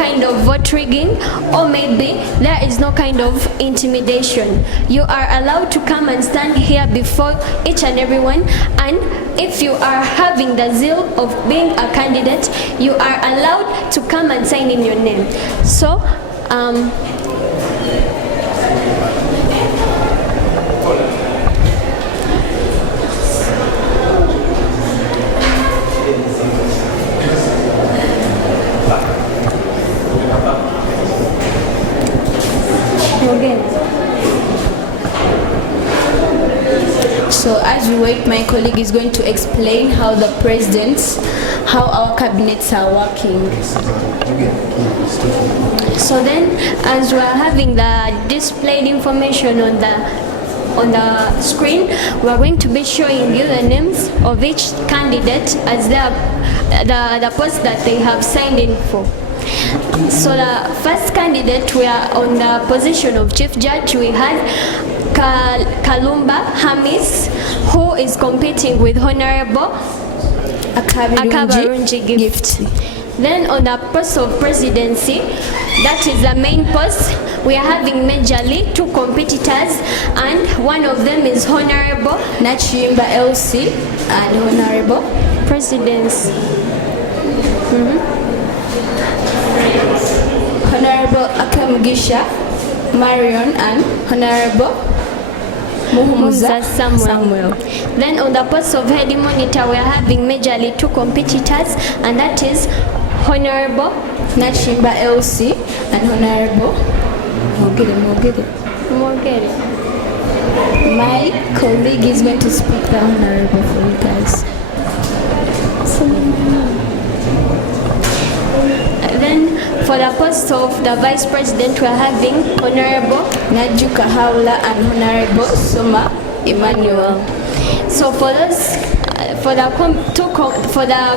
kind of vote rigging, or maybe there is no kind of intimidation. You are allowed to come and stand here before each and everyone, and if you are having the zeal of being a candidate, you are allowed to come and sign in your name. So So as we wait, my colleague is going to explain how our cabinets are working. So then, as we are having the displayed information on the screen, we are going to be showing you the names of each candidate as the post that they have signed in for. So the first candidate, we are on the position of Chief Judge. We had Kalumba Hamis, who is competing with Honorable Akabarunji Gift. Then on the post of presidency, that is the main post, we are having majorly two competitors, and one of them is Honorable Nachimba LC and Honorable Presidency. Honorable Akamugisha Marion and Honorable Muhumuza Samuel. Then on the post of head monitor, we are having majorly two competitors, and that is Honorable Nachimba LC and Honorable Mogere. My colleague is going to speak the Honorable for you guys. Then for the post of the Vice President, we are having Honorable Najuka Haula and Honorable Soma Emmanuel. So for the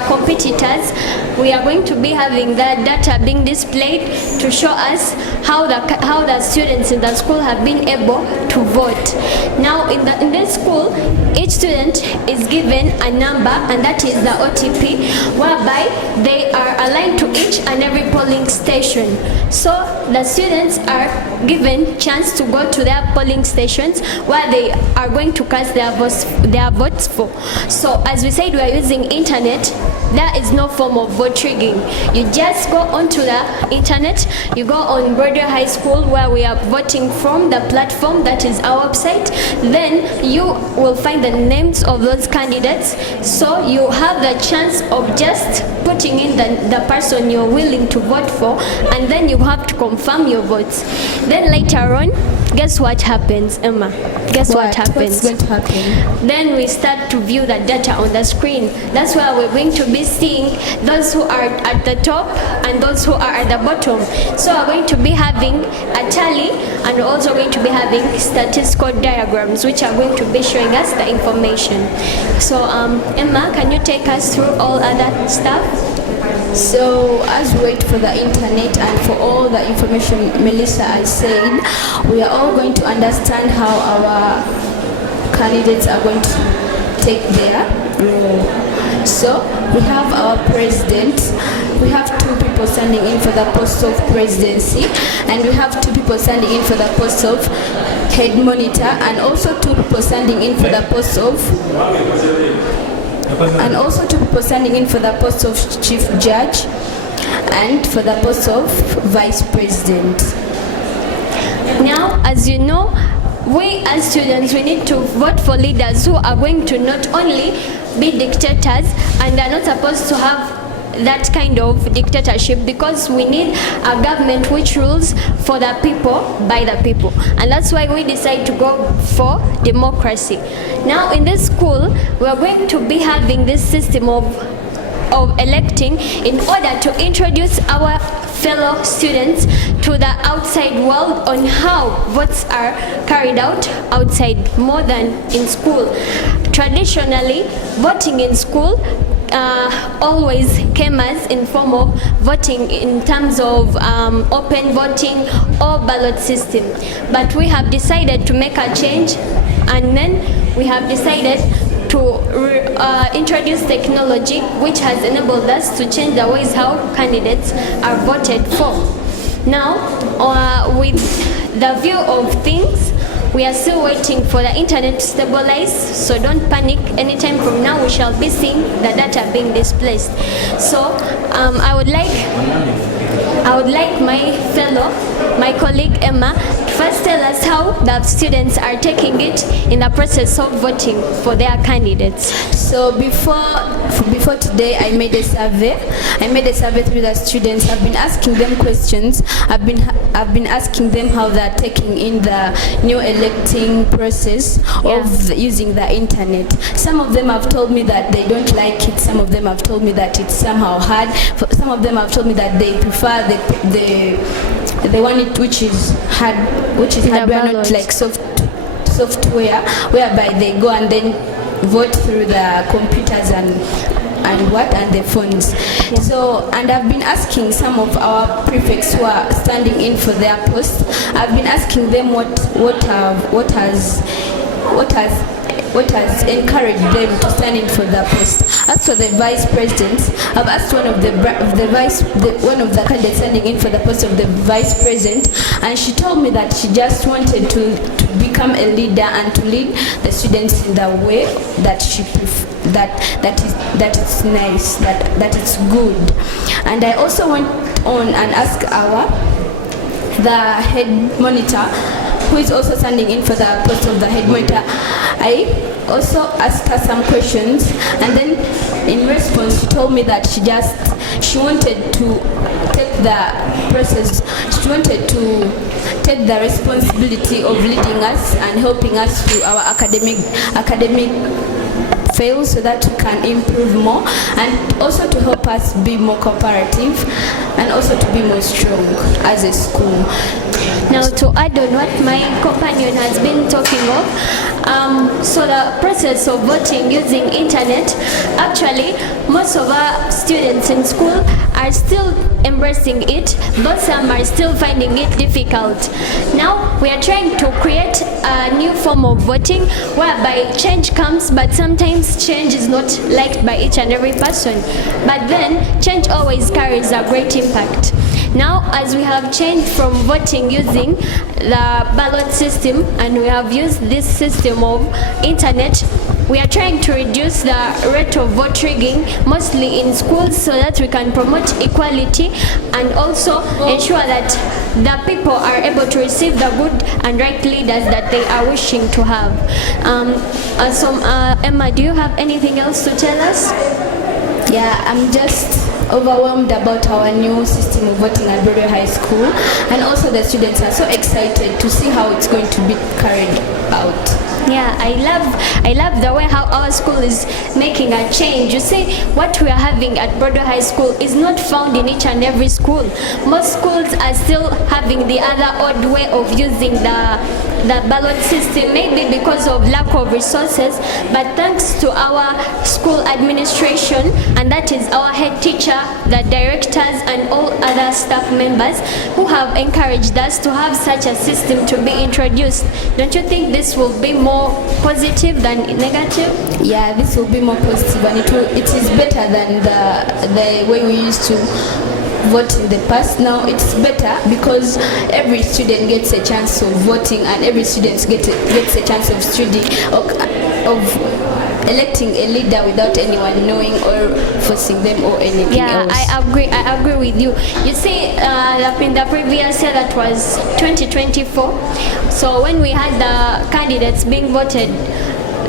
competitors, we are going to be having the data being displayed to show us how the students in the school have been able to vote. Now in this school, each student is given a number, and that is the OTP, whereby they are aligned to each and every polling station. So the students are given chance to go to their polling stations where they are going to cast their votes for. So as we said, we are using internet. There is no form of vote rigging. You just go onto the internet, you go on Broadway High School where we are voting from, the platform that is our website. Then you will find the names of those candidates. So you have the chance of just putting in the person you're willing to vote for, and then you have to confirm your votes. Then later on, guess what happens, Emma? What happens? What's going to happen? Then we start to view the data on the screen. That's where we're going to be seeing those who are at the top and those who are at the bottom. So we're going to be having a tally, and we're also going to be having statistical diagrams which are going to be showing us the information. So Emma, can you take us through all other stuff? So as we wait for the internet and for all the information Melissa has said, we are all going to understand how our candidates are going to take their role. So we have our president, we have two people standing in for the post of presidency, and we have two people standing in for the post of head monitor, and also two people standing in for the post of chief judge and for the post of vice president. Now, as you know, we as students, we need to vote for leaders who are going to not only be dictators, and they're not supposed to have that kind of dictatorship, because we need a government which rules for the people, by the people. And that's why we decide to go for democracy. Now in this school, we're going to be having this system of electing in order to introduce our fellow students to the outside world on how votes are carried out outside more than in school. Traditionally, voting in school always came as in form of voting in terms of open voting or ballot system. But we have decided to make a change, and then we have decided introduce technology which has enabled us to change the ways how candidates are voted for. Now, with the view of things, we are still waiting for the internet to stabilize, so don't panic. Anytime from now we shall be seeing the data being displaced. So I would like my colleague Emma to first tell us how the students are taking it in the process of voting for their candidates. So before today, I made a survey. Through the students. I've been asking them questions. I've been asking them how they're taking in the new electing process of using the internet. Some of them have told me that they don't like it. Some of them have told me that it's somehow hard. Some of them have told me that they prefer the one which is hardware, not like software, whereby they go and then vote through the computers and the phones. So, and I've been asking some of our prefects who are standing in for their post. I've been asking them what has encouraged them to stand in for the post. As for the vice president, I've asked one of the candidates standing in for the post of the vice president, and she told me that she just wanted to become a leader and to lead the students in the way that she that is nice, that is good. And I also went on and asked the head monitor, who is also standing in for the post of the head monitor. I also asked her some questions, and then in response she told me that she wanted to take the process, she wanted to take the responsibility of leading us and helping us through our academic fails, so that we can improve more, and also to help us be more cooperative and also to be more strong as a school. Now, to add on what my companion has been talking of, so the process of voting using internet, actually most of our students in school are still embracing it, but some are still finding it difficult. Now we are trying to create a new form of voting whereby change comes, but sometimes change is not liked by each and every person, but then change always carries a great impact. Now, as we have changed from voting using the ballot system and we have used this system of internet, we are trying to reduce the rate of vote rigging, mostly in schools, so that we can promote equality and also ensure that the people are able to receive the good and right leaders that they are wishing to have. Emma, do you have anything else to tell us? Yeah, I'm just overwhelmed about our new system of voting at Broadway High School, and also the students are so excited to see how it's going to be carried out. Yeah, I love the way how our school is making a change. You see, what we are having at Broadway High School is not found in each and every school. Most schools are still having the other odd way of using the ballot system, maybe because of lack of resources, but thanks to our school administration, and that is our head teacher, the directors and all other staff members who have encouraged us to have such a system to be introduced. Don't you think this will be more positive than negative? Yeah, this will be more positive, and it is better than the way we used to vote in the past. Now it's better because every student gets a chance of voting, and every student gets a chance of studying, of electing a leader without anyone knowing or forcing them or anything else. I agree with you. You see, in the previous year, that was 2024, so when we had the candidates being voted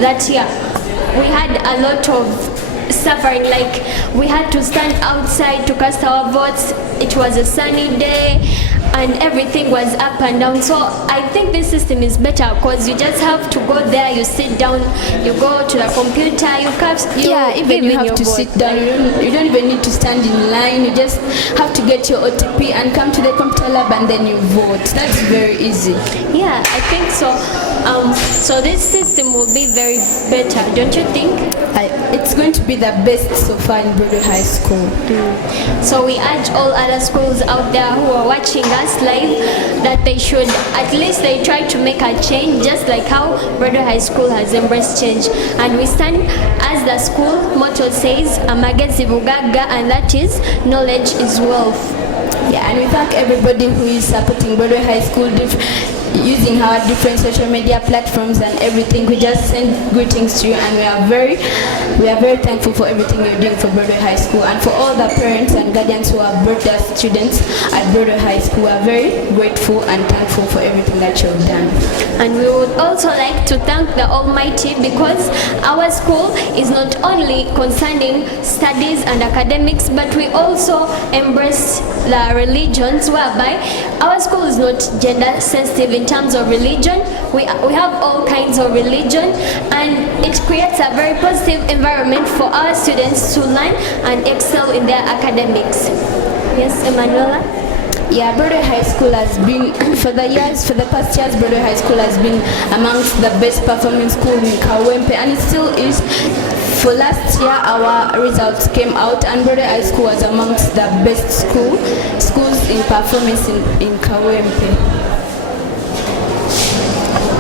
that year, we had a lot of suffering. Like, we had to stand outside to cast our votes. It was a sunny day and everything was up and down. So I think this system is better because you just have to go there, you sit down, you go to the computer, you even you have to sit down. You don't even need to stand in line. You just have to get your OTP and come to the computer lab and then you vote. That's very easy. Yeah, I think so. So this system will be very better, don't you think? It's going to be the best so far in Broadway High School. So we urge all other schools out there who are watching us live that they should at least they try to make a change, just like how Broadway High School has embraced change. And we stand as the school motto says, amagezi bugaga, and that is knowledge is wealth. Yeah, and we thank everybody who is supporting Broadway High School using our different social media platforms and everything. We just send greetings to you, and we are very thankful for everything you're doing for Broadway High School, and for all the parents and guardians who have brought their students at Broadway High School. We are very grateful and thankful for everything that you've done. And we would also like to thank the Almighty, because our school is not only concerning studies and academics, but we also embrace the religions, whereby our school is not gender sensitive in terms of religion. We have all kinds of religion, and it creates a very positive environment for our students to learn and excel in their academics. Yes, Emanuela? Yeah, Broadway High School has been, for the past years, Broadway High School has been amongst the best performing schools in Kawempe, and it still is. For last year, our results came out, and Broadway High School was amongst the best schools in performance in Kawempe.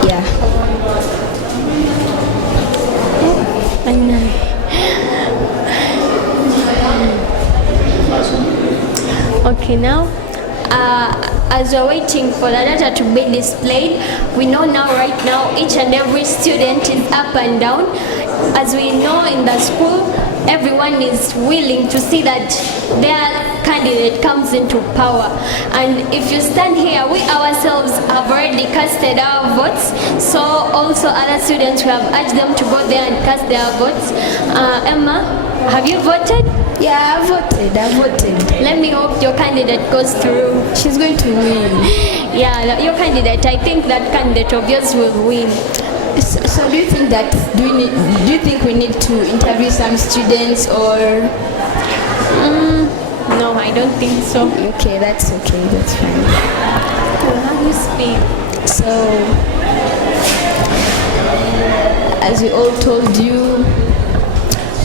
Yeah. Okay, now as we're waiting for the data to be displayed, we know now right now each and every student is up and down. As we know in the school, everyone is willing to see that their candidate comes into power. And if you stand here, we ourselves have already casted our votes, so also other students, we have urged them to go there and cast their votes. Emma, have you voted? Yeah, I voted. Let me hope your candidate goes through. She's going to win. Yeah, your candidate, I think that candidate of yours will win. So do you think that, do you think we need to interview some students, or? No, I don't think so. Okay, that's fine. How you speak? So, as we all told you,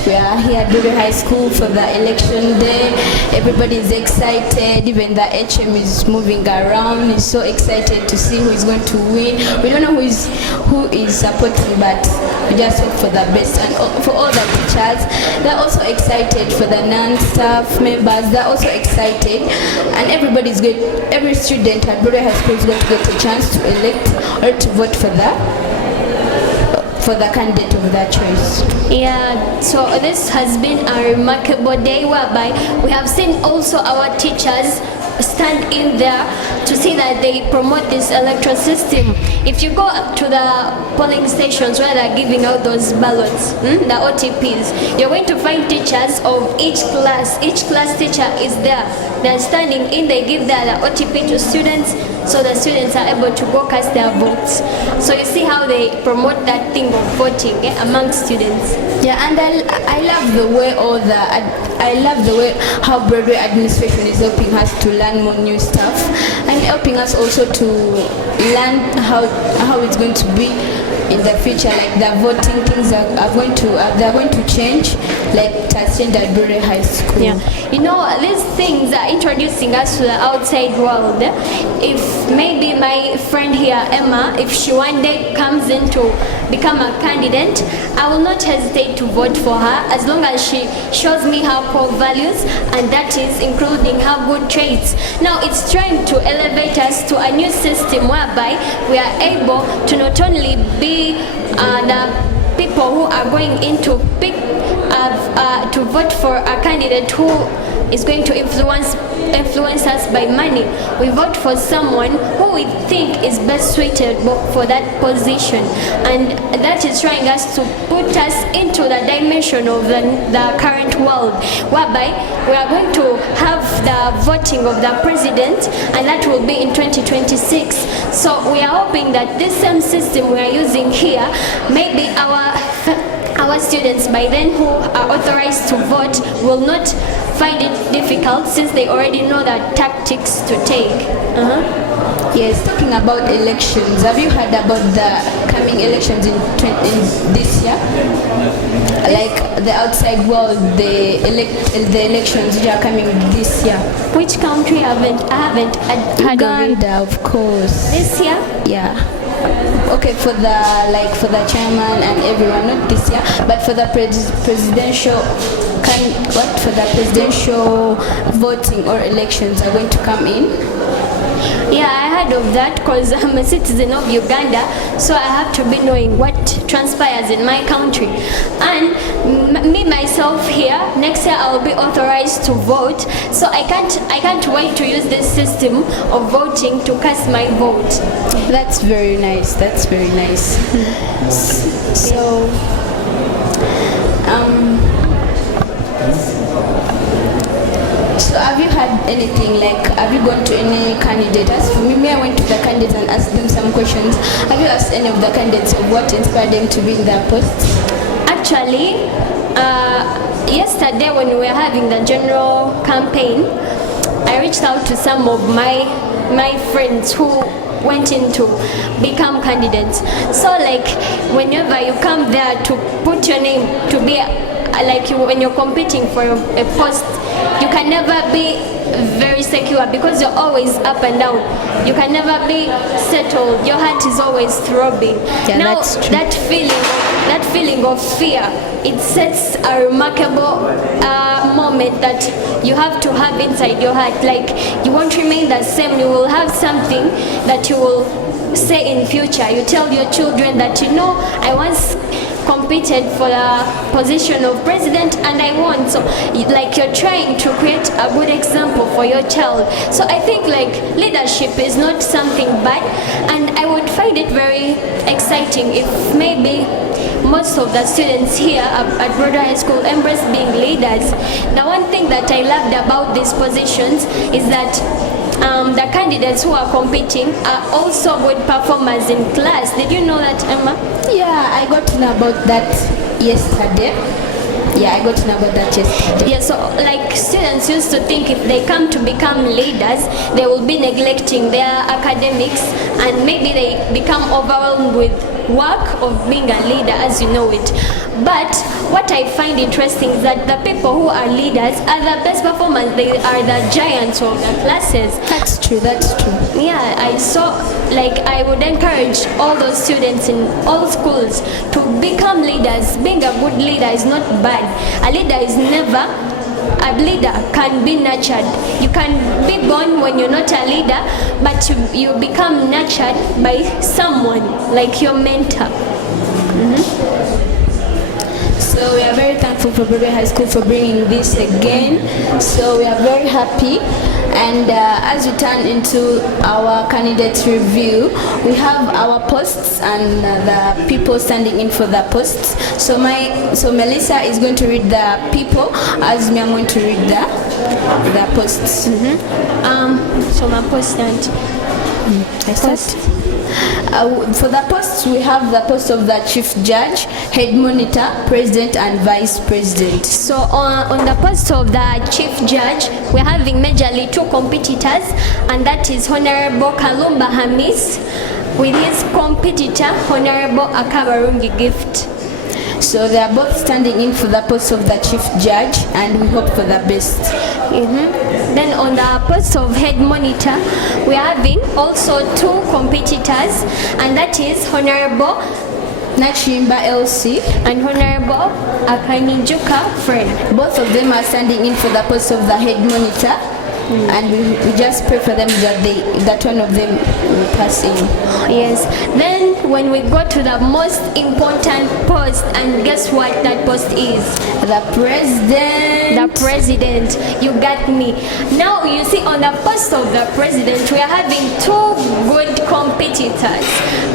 we are here at Broadway High School for the election day. Everybody is excited. Even the HM is moving around. He's so excited to see who is going to win. We don't know who is supporting, but we just hope for the best. And for all the teachers, they're also excited. For the non-staff members, they're also excited. And everybody is good. Every student at Broadway High School is going to get a chance to elect or to vote for the candidate of their choice. Yeah, so this has been a remarkable day, whereby we have seen also our teachers stand in there to see that they promote this electoral system. If you go up to the polling stations where they're giving out those ballots, the OTPs, you're going to find teachers of each class. Each class teacher is there. They're standing in, they give their OTP to students, so the students are able to go cast their votes. So you see how they promote that thing of voting among students. Yeah, and I love the way how Broadway administration is helping us to learn more new stuff, and helping us also to learn how it's going to be in the future. Like the voting things are going to change, like it has changed at Broadway High School. Yeah, you know, these things are introducing us to the outside world. If maybe my friend here, Emma, if she one day comes in to become a candidate, I will not hesitate to vote for her, as long as she shows me her core values, and that is including her good traits. Now it's trying to elevate us to a new system whereby we are able to not only be the people who are going in to pick to vote for a candidate who is going to influence us by money. We vote for someone who we think is best suited for that position, and that is trying us to put us into the dimension of the current world, whereby we are going to have the voting of the president, and that will be in 2026. So we are hoping that this same system we are using here, maybe our students by then who are authorized to vote will not find it difficult since they already know the tactics to take. Yes, talking about elections, have you heard about the coming elections in this year? Like the outside world, the elections which are coming this year. Which country I haven't heard of it. Uganda, of course. This year? Yeah. Okay, for the chairman and everyone, not this year, but for the presidential voting or elections are going to come in. Yeah, I heard of that because I'm a citizen of Uganda, so I have to be knowing what transpires in my country. And me myself here, next year I'll be authorized to vote, so I can't wait to use this system of voting to cast my vote. That's very nice. That's very nice. So, so have you had anything like, have you gone to any candidate? As for me, I went to the candidates and asked them some questions. Have you asked any of the candidates of what inspired them to be in their posts? Actually, yesterday when we were having the general campaign, I reached out to some of my friends who went in to become candidates. So like whenever you come there to put your name to be when you're competing for a post, you can never be very secure because you're always up and down. You can never be settled. Your heart is always throbbing. Yeah, now that's true. that feeling of fear, it sets a remarkable moment that you have to have inside your heart. Like you won't remain the same. You will have something that you will say in future. You tell your children that, you know, I once competed for the position of president and I won. So like you're trying to create a good example for your child. So I think like leadership is not something bad, and I would find it very exciting if maybe most of the students here at Broadway High School embrace being leaders. The one thing that I loved about these positions is that the candidates who are competing are also good performers in class. Did you know that, Emma? Yeah, I got to know about that yesterday. Yeah, I got to know about that yesterday. Yeah, so like students used to think if they come to become leaders, they will be neglecting their academics and maybe they become overwhelmed with work of being a leader as you know it. But what I find interesting is that the people who are leaders are the best performers. They are the giants of the classes. That's true, that's true. Yeah, I saw, like, I would encourage all those students in all schools to become leaders. Being a good leader is not bad. A leader is never, a leader can be nurtured. You can be born when you're not a leader, but you become nurtured by someone, like your mentor. So we are very thankful for Broadway High School for bringing this again. So we are very happy. And as we turn into our candidate review, we have our posts and the people standing in for the posts. So Melissa is going to read the people, as me I'm going to read the posts. So my post and I start. For the posts, we have the post of the chief judge, head monitor, president, and vice president. So on the post of the chief judge, we're having majorly two competitors, and that is Honorable Kalumba Hamis with his competitor, Honorable Akabarungi Gift. So they are both standing in for the post of the chief judge, and we hope for the best. Then on the post of head monitor, we are having also two competitors, and that is Honorable Nachimba LC and Honorable Akanijuka Friend. Both of them are standing in for the post of the head monitor, and we just pray for them that one of them will pass in. Yes. Then when we go to the most important post, and guess what that post is? The president. The president. You got me. Now you see on the post of the president, we are having two good competitors,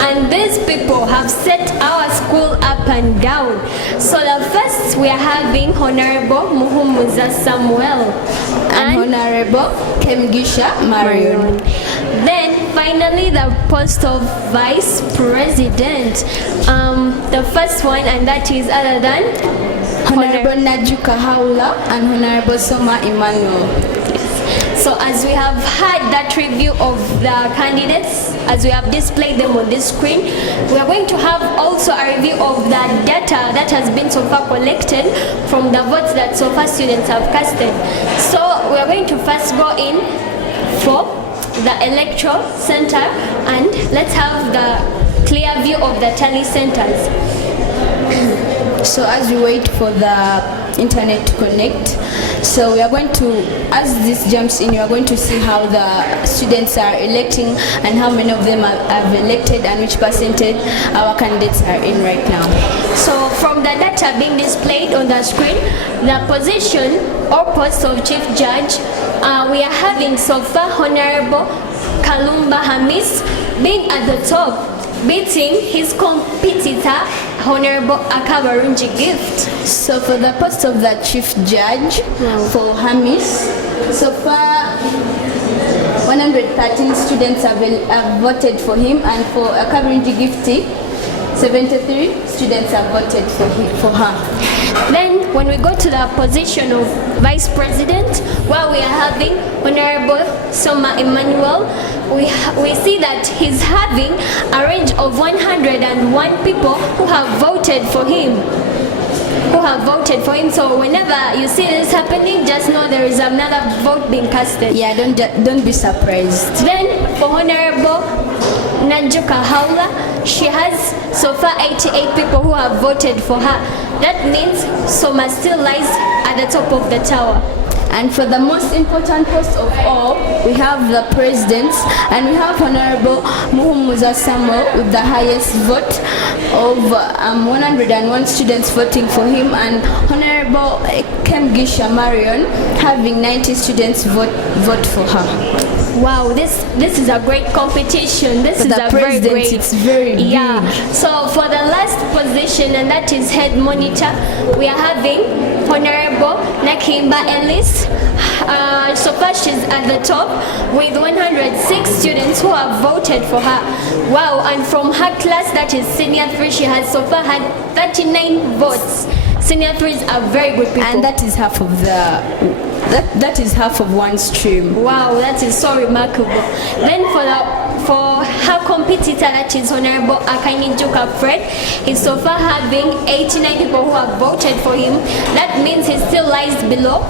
and these people have set our school up and down. So the first we are having Honorable Muhumuza Samuel and Honorable Honorable Kemgisha Marion. Then finally the post of Vice President. The first one, and that is other than Honorable Najuka Haula and Honorable Soma Emmanuel. So as we have had that review of the candidates, as we have displayed them on this screen, we are going to have also a review of the data that has been so far collected from the votes that so far students have casted. So we are going to first go in for the electoral center, and let's have the clear view of the tally centers. So as we wait for the internet to connect, so we are going to, as this jumps in, you are going to see how the students are electing and how many of them have elected and which percentage our candidates are in right now. So from the data being displayed on the screen, the position or post of Chief Judge, we are having so far Honorable Kalumba Hamis being at the top, beating his competitor Honorable Akabarunji Gift. So for the post of the Chief Judge for Hamis, so far 113 students have voted for him, and for Akabarunji Gifty 73 students have voted for her. Then when we go to the position of Vice President, where we are having Honorable Soma Emmanuel, we see that he's having a range of 101 people who have voted for him. So whenever you see this happening, just know there is another vote being casted. Yeah, don't be surprised. Then for Honorable Najuka Haula, she has so far 88 people who have voted for her. That means Soma still lies at the top of the tower. And for the most important post of all, we have the president, and we have Honorable Muhumuza Samuel with the highest vote of 101 students voting for him, and Honorable Kemgisha Marion having 90 students vote for her. Wow, this is a great competition. This for is the a very great. It's very big. Yeah. So for the last position, and that is head monitor, we are having Honorable Nakimba Ellis. So far she's at the top with 106 students who have voted for her. Wow, and from her class, that is senior 3, she has so far had 39 votes. Senior 3s are very good people. And that is half of the that is half of one stream. Wow, that is so remarkable. Then for her competitor, that is Honorable Akanijuka Fred, he's so far having 89 people who have voted for him. That means he still lies below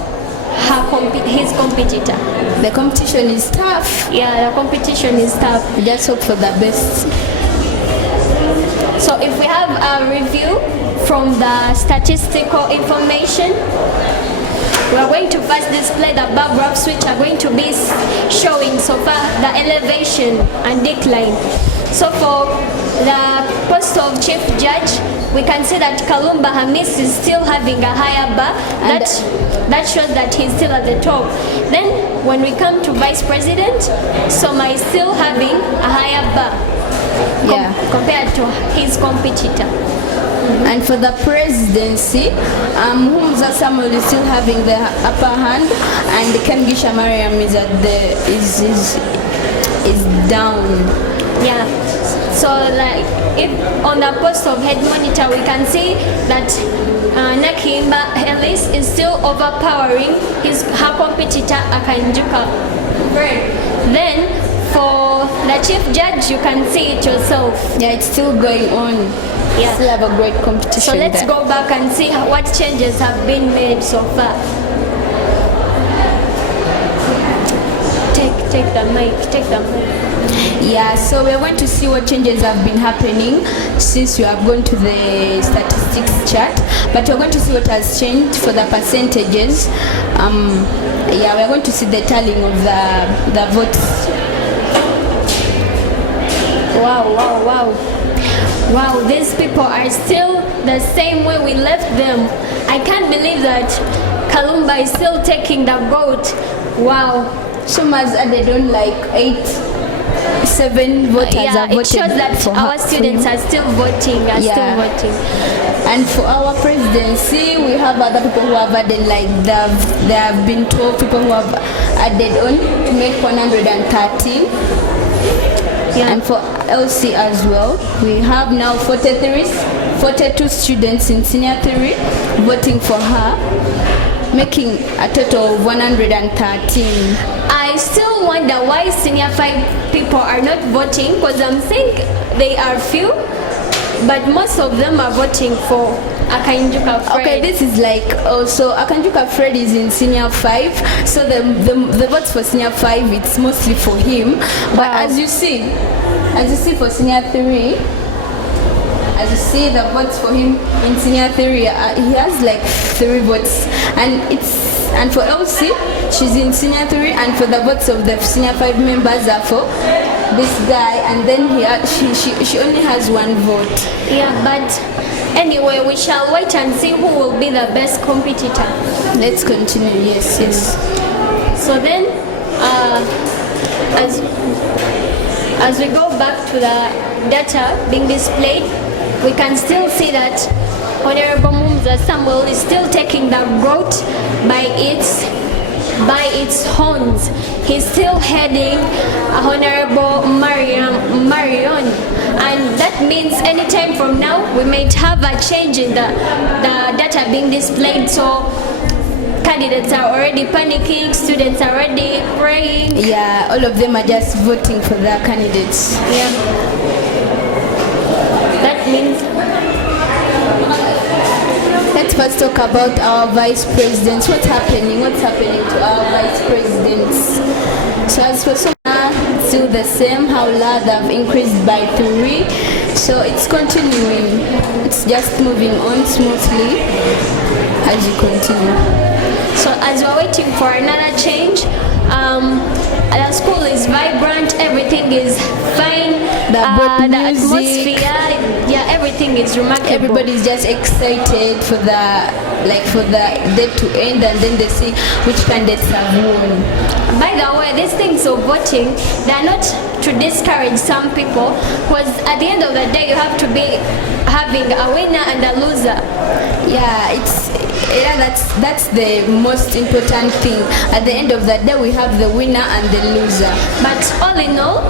his competitor. The competition is tough. Yeah, the competition is tough. We just hope for the best. So if we have a review from the statistical information, we are going to first display the bar graphs, which are going to be showing so far the elevation and decline. So for the post of Chief Judge, we can see that Kalumba Hamis is still having a higher bar. That shows that he's still at the top. Then when we come to Vice President, Soma is still having a higher bar compared to his competitor. And for the presidency, Muhumuza Samuel is still having the upper hand, and Kemgisha Mariam is at is down. Yeah. So like if on the post of head monitor, we can see that Nakimba Ellis is still overpowering her competitor Akanjuka Fred. Then for the Chief Judge, you can see it yourself. Yeah, it's still going on. Yeah. Still have a great competition. So let's go back and see what changes have been made so far. Take the mic. Yeah, so we're going to see what changes have been happening since we have gone to the statistics chart, but we're going to see what has changed for the percentages. Yeah, we're going to see the tallying of the votes. Wow, these people are still the same way we left them. I can't believe that Kalumba is still taking the vote. Wow. Soma's added on like 8 7 voters Yeah, have it voted shows that for our her, students are still voting, Yeah. And for our presidency, we have other people who have added, like there have been 12 people who have added on to make 113. Yeah. And for LC as well, we have now 42 students in senior 3 voting for her, making a total of 113. I still wonder why senior 5 people are not voting, because I'm saying they are few, but most of them are voting for Akanjuka Fred. Okay, this is like also Akanjuka Fred is in senior 5, so the votes for senior 5 it's mostly for him. But Wow. as you see for senior 3, as you see the votes for him in senior 3, he has like 3 votes, and for LC she's in senior 3, and for the votes of the senior 5 members are for this guy, and then she only has 1 vote. Yeah, but anyway, we shall wait and see who will be the best competitor. Let's continue. Yes. So then, as we go back to the data being displayed, we can still see that Honorable Mumza Samuel is still taking the goat by its horns. He's still heading Honorable Marion, and that means anytime from now we might have a change in the data being displayed. So candidates are already panicking, students are already praying. Yeah, all of them are just voting for their candidates. Yeah, that means. Let's first talk about our vice presidents. What's happening to our vice presidents? So as for Sona, it's still the same. How loud have increased by 3. So it's continuing. It's just moving on smoothly as you continue. So as we're waiting for another change, the school is vibrant, everything is fine, The atmosphere, yeah, everything is remarkable. Everybody's just excited for the day to end, and then they see which candidates have won. By the way, these things of voting, they're not to discourage some people, because at the end of the day you have to be having a winner and a loser. Yeah, that's the most important thing. At the end of the day, we have the winner and the loser. But all in all,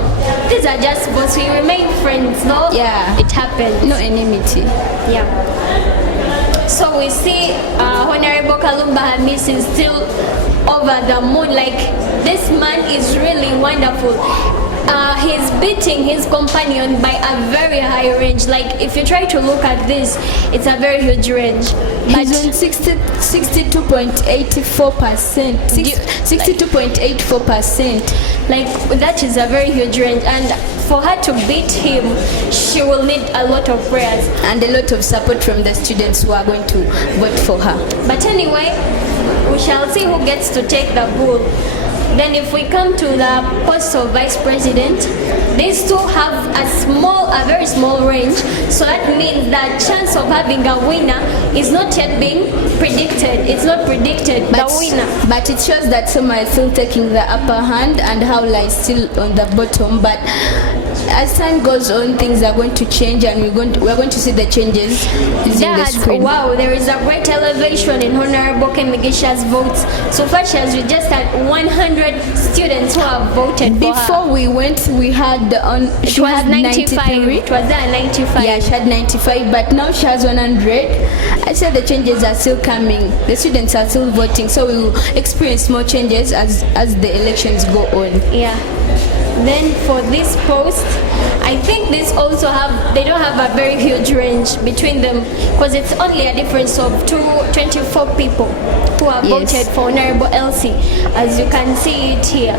these are just votes. We remain friends, no? Yeah. It happens. No enmity. Yeah. So we see Honorable Kalumba Hamis is still over the moon. Like, this man is really wonderful. He's beating his companion by a very high range. Like, if you try to look at this, it's a very huge range. But He's on 62.84%. 62.84%. like, that is a very huge range, and for her to beat him, she will need a lot of prayers And a lot of support from the students who are going to vote for her. But anyway, we shall see who gets to take the bull. Then if we come to the post of vice president, these two have a very small range. So that means that chance of having a winner is not yet being predicted. It's not predicted, the winner. But it shows that Soma is still taking the upper hand and Howla is still on the bottom. But as time goes on, things are going to change, and we're going to see the changes using the screen. Wow, there is a great elevation in Honorable Kemigisha's votes. So far, she has registered 100 students who have voted for her. Before we went, we had It was 95. 93. It was there 95. Yeah, she had 95, but now she has 100. I said the changes are still coming. The students are still voting, so we will experience more changes as the elections go on. Yeah. Then for this post, I think they don't have a very huge range between them, because it's only a difference of 24 people who have Yes. voted for Honorable Elsie, as you can see it here.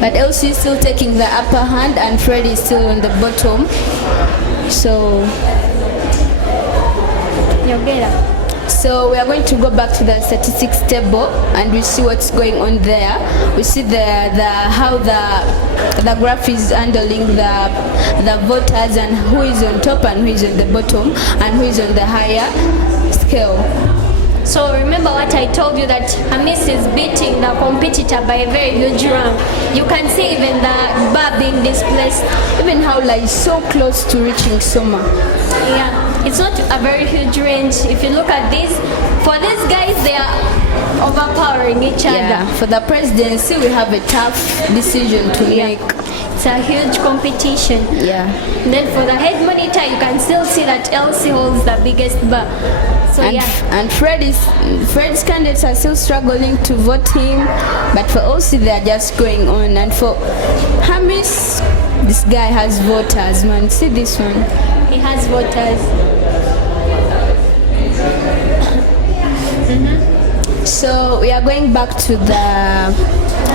But Elsie is still taking the upper hand, and Fred is still on the bottom. So we are going to go back to the statistics table, and we see what's going on there. We see how the graph is handling the voters, and who is on top and who is on the bottom, and who is on the higher scale. So remember what I told you, that Hamis is beating the competitor by a very huge rank. You can see even the bar being displaced. Even Haula is so close to reaching Soma. Yeah, it's not a very huge range. If you look at this, for these guys, they are overpowering each Yeah, other. for the presidency, we have a tough decision to make. It's a huge competition. Yeah. Then for the head monitor, you can still see that Elsie holds the biggest bar. So And, yeah. and Fred's candidates are still struggling to vote him, but for OC they are just going on. And for Hamis, this guy has voters, man. See this one. He has voters. So we are going back to the.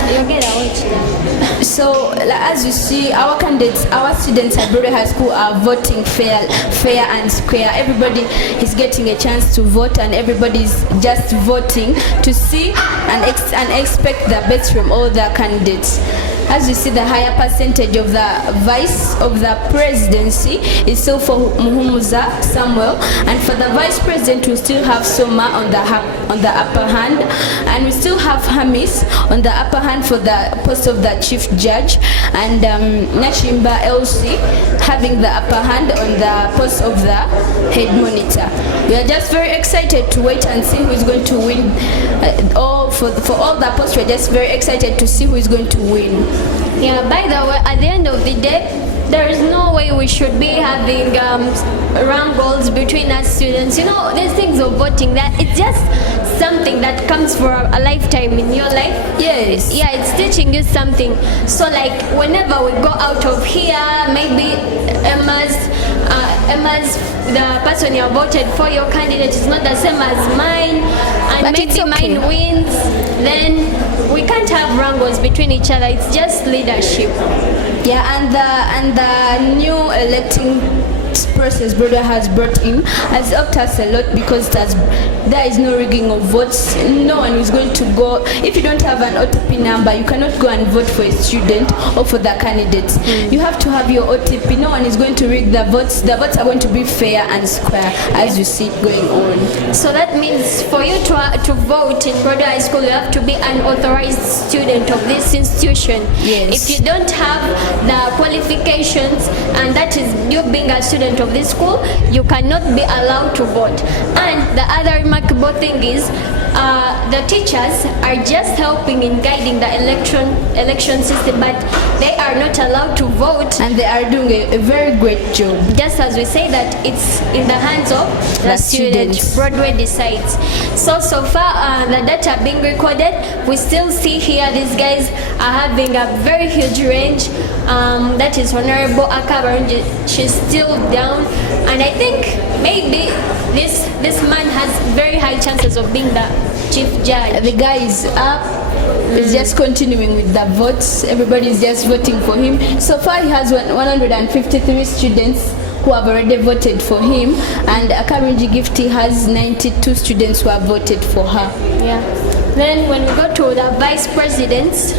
You get a watch now. So as you see, our candidates, our students at Broadway High School are voting fair and square. Everybody is getting a chance to vote, and everybody's just voting to see and expect the best from all the candidates. As you see, the higher percentage of the vice of the presidency is still for Muhumuza Samuel, and for the vice president we still have Soma on the upper hand, and we still have Hamis on the upper hand for the post of the chief judge, and Nachimba Elsie having the upper hand on the post of the head monitor. We are just very excited to wait and see who is going to win. For all the posts, we are just very excited to see who is going to win. Yeah, by the way, at the end of the day, there is no way we should be having wrangles between us students. You know, these things of voting, that it's just something that comes for a lifetime in your life. Yes. Yeah, it's teaching you something. So like whenever we go out of here, maybe Emma's the person you voted for, your candidate is not the same as mine, and But maybe it's okay. mine wins, then we can't have wrangles between each other. It's just leadership. Yeah, and the new electing process Broadway has brought in has helped us a lot, because there is no rigging of votes. No one is going to go. If you don't have an OTP number, you cannot go and vote for a student or for the candidates. You have to have your OTP. No one is going to rig the votes. The votes are going to be fair and square, as you see it going on. So that means for you to vote in Broadway High School, you have to be an authorized student of this institution. Yes. If you don't have the qualifications, and that is you being a student of this school, you cannot be allowed to vote. And the other remarkable thing is the teachers are just helping in guiding the election system, but they are not allowed to vote. And they are doing a very great job. Just as we say that it's in the hands of the student. students. Broadway decides. So far the data being recorded, we still see here these guys are having a very huge range. That is Honorable Akabarunji. She's still down, and I think maybe this man has very high chances of being the chief judge. The guy is up. He's just continuing with the votes. Everybody is just voting for him. So far, he has 153 students who have already voted for him, and Akarinji Gifty has 92 students who have voted for her. Yeah. Then when we go to the vice presidents,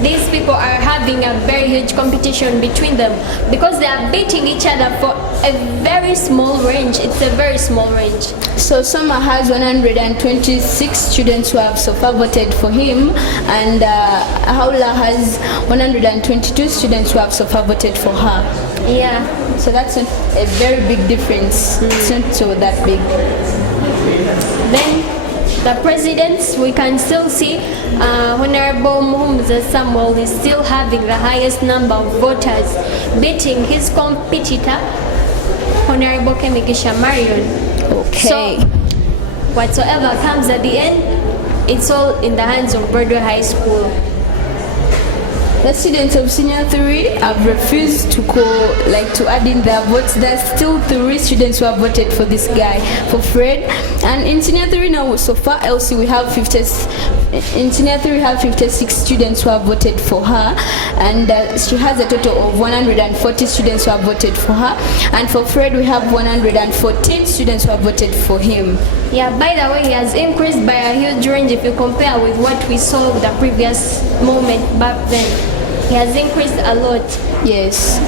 these people are having a very huge competition between them, because they are beating each other for a very small range. It's a very small range. So Soma has 126 students who have so far voted for him, and Haula has 122 students who have so far voted for her. Yeah. So that's a very big difference. It's not so that big. Then the presidents, we can still see Honorable Muhumuza Samuel is still having the highest number of voters, beating his competitor, Honorable Kemigisha Marion. Okay. So whatsoever comes at the end, it's all in the hands of Broadway High School. The students of Senior 3 have refused to add in their votes. There's still 3 students who have voted for this guy, for Fred. And in Senior 3 now, so far, Elsie, we have 56 students who have voted for her, and she has a total of 140 students who have voted for her. And for Fred, we have 114 students who have voted for him. Yeah, by the way, he has increased by a huge range if you compare with what we saw the previous moment back then. He has increased a lot. Yes.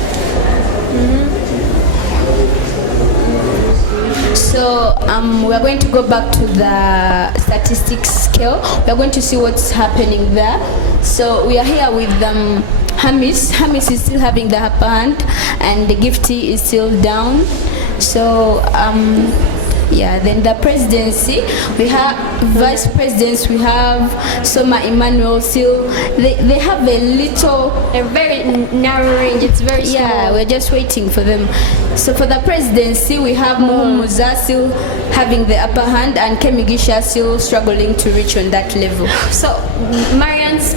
So we are going to go back to the statistics scale. We are going to see what's happening there. So we are here with Hamis. Hamis is still having the upper hand, and the Gifty is still down. So yeah, then the presidency, we have vice presidents, we have Soma Emmanuel still. They have a very narrow range. It's very small. Yeah, we're just waiting for them. So for the presidency, we have Muza still having the upper hand, and Kemigisha still struggling to reach on that level. So Marian's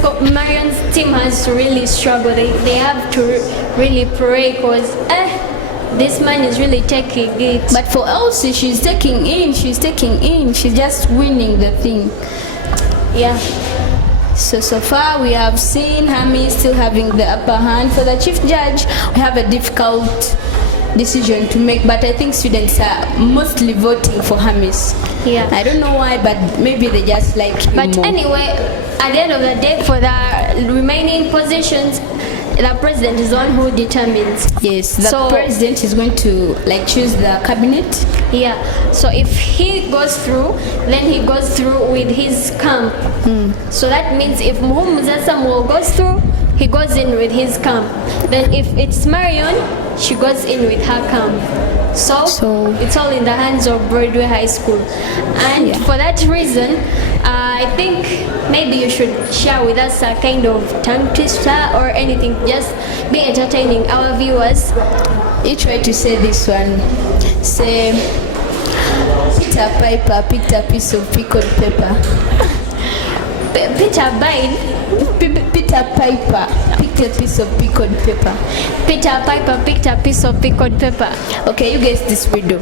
team has to really struggle. They have to really pray, because this man is really taking it. But for Elsie, she's taking in. She's just winning the thing. Yeah. So far we have seen Hami still having the upper hand. For the chief judge, we have a difficult decision to make, but I think students are mostly voting for Hamis. Yeah. I don't know why, but maybe they just like him But more. anyway, at the end of the day, for the remaining positions, the president is the one who determines. Yes, the president is going to choose the cabinet. Yeah. So if he goes through, then he goes through with his camp. So that means if Muhumuza Samuel goes through, he goes in with his camp. Then if it's Marion, she goes in with her camp. So it's all in the hands of Broadway High School. And for that reason, I think maybe you should share with us a kind of tongue twister or anything. Just be entertaining our viewers. You try to say this one. Say, Peter Piper picked a piece of pickled pepper. Peter Piper picked a piece of pickled pepper. Peter Piper picked a piece of pickled pepper. Okay, you guess this riddle.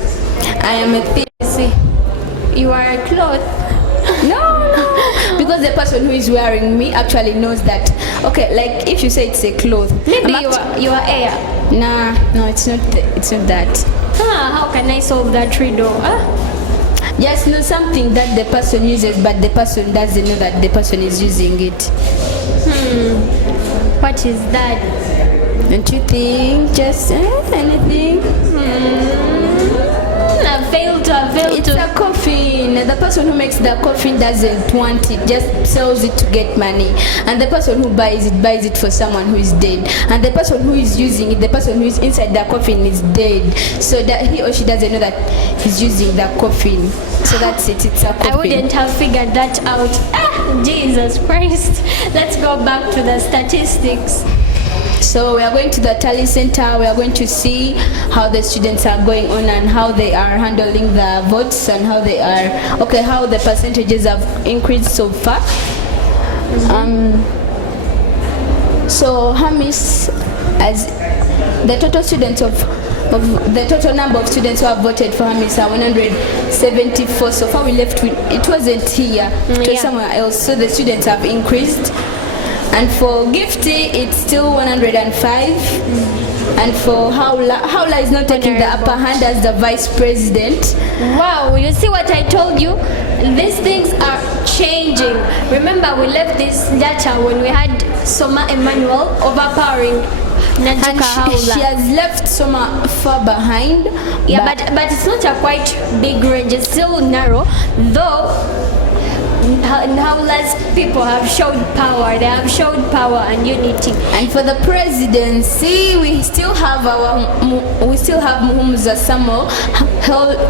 I am a thief. You are a cloth. No. Because the person who is wearing me actually knows that. Okay, like if you say it's a cloth. Maybe you are air. Nah, no, it's not that. How can I solve that riddle? Just know something that the person uses, but the person doesn't know that the person is using it. What is that? Don't you think? Just anything. I failed to. It's a coffin. The person who makes the coffin doesn't want it, just sells it to get money. And the person who buys it for someone who is dead. And the person who is using it, the person who is inside the coffin is dead. So that he or she doesn't know that he's using the coffin. So that's it. It's a coffin. I wouldn't have figured that out. Jesus Christ. Let's go back to the statistics. So we are going to the tally center. We are going to see how the students are going on and how they are handling the votes and how the percentages have increased so far. So Hamis, as the total students of the total number of students who have voted for Hamis are 174. So far we left with, it wasn't here, it was somewhere else. So the students have increased. And for Gifty, it's still 105. And for Haula is not taking the upper hand as the vice president. Wow, you see what I told you? These things are changing. Remember, we left this data when we had Soma Emmanuel overpowering Najuka Haula. She has left Soma far behind. Yeah, but it's not a quite big range. It's still narrow, though. Haula's people have showed power. They have showed power and unity. And for the presidency, we still have Muhumuza Samuel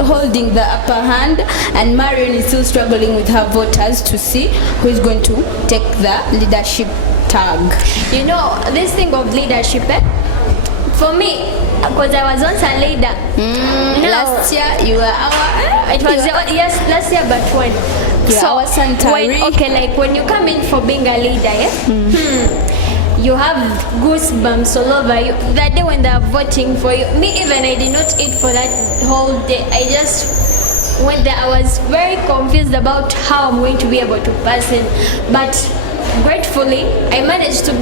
holding the upper hand, and Marion is still struggling with her voters to see who is going to take the leadership tag. You know, this thing of leadership, for me, because I was once a leader. Last year you were last year, but when? So when you come in for being a leader, you have goosebumps all over you. That day when they are voting for you, I did not eat for that whole day. I just went there. I was very confused about how I'm going to be able to pass in, but gratefully I managed to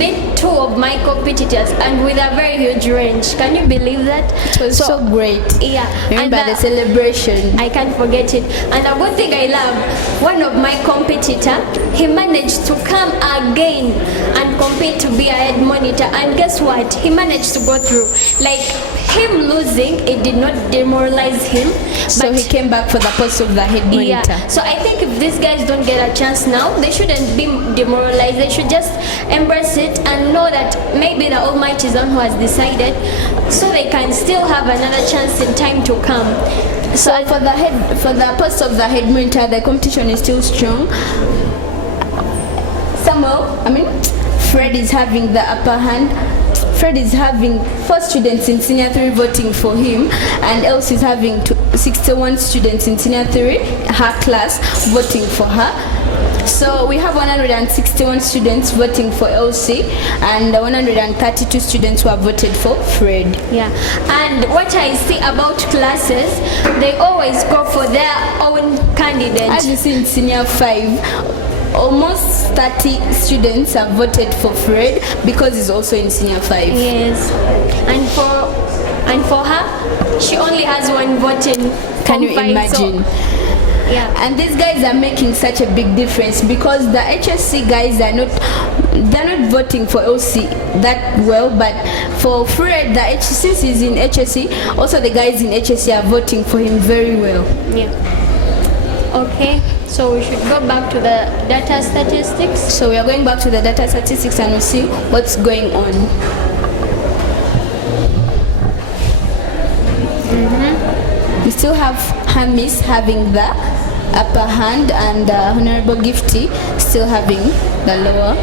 two of my competitors and with a very huge range. Can you believe that? It was so great. Yeah. Remember the celebration. I can't forget it. And a good thing I love, one of my competitor, he managed to come again and compete to be a head monitor. And guess what? He managed to go through. Like, him losing, it did not demoralize him. So he came back for the post of the head monitor. Yeah. So I think if these guys don't get a chance now, they shouldn't be demoralized. They should just embrace it and know that maybe the Almighty is the one who has decided, so they can still have another chance in time to come. So for the post of the head monitor, the competition is still strong. Fred is having the upper hand. Fred is having 4 students in senior 3 voting for him, and Elsie is having 61 students in senior 3, her class, voting for her. So we have 161 students voting for Elsie and 132 students who have voted for Fred. Yeah, and what I see about classes, they always go for their own candidate. As you see in senior 5, almost 30 students have voted for Fred because he's also in senior 5. Yes, and for her, she only has one voting. Can you imagine? So, yeah. And these guys are making such a big difference because the HSC guys they're not voting for LC that well, but for Fred, since he's in HSC, also the guys in HSC are voting for him very well. Yeah. Okay, so we should go back to the data statistics. So we are going back to the data statistics and we'll see what's going on. We still have Hamis having the upper hand and Honorable Gifty still having the lower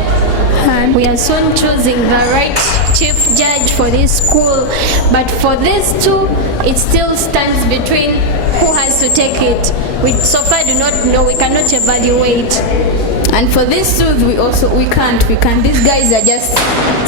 hand. We are soon choosing the right chief judge for this school, but for these two, it still stands between who has to take it. We so far do not know, we cannot evaluate. And for these two, we can't. These guys are just,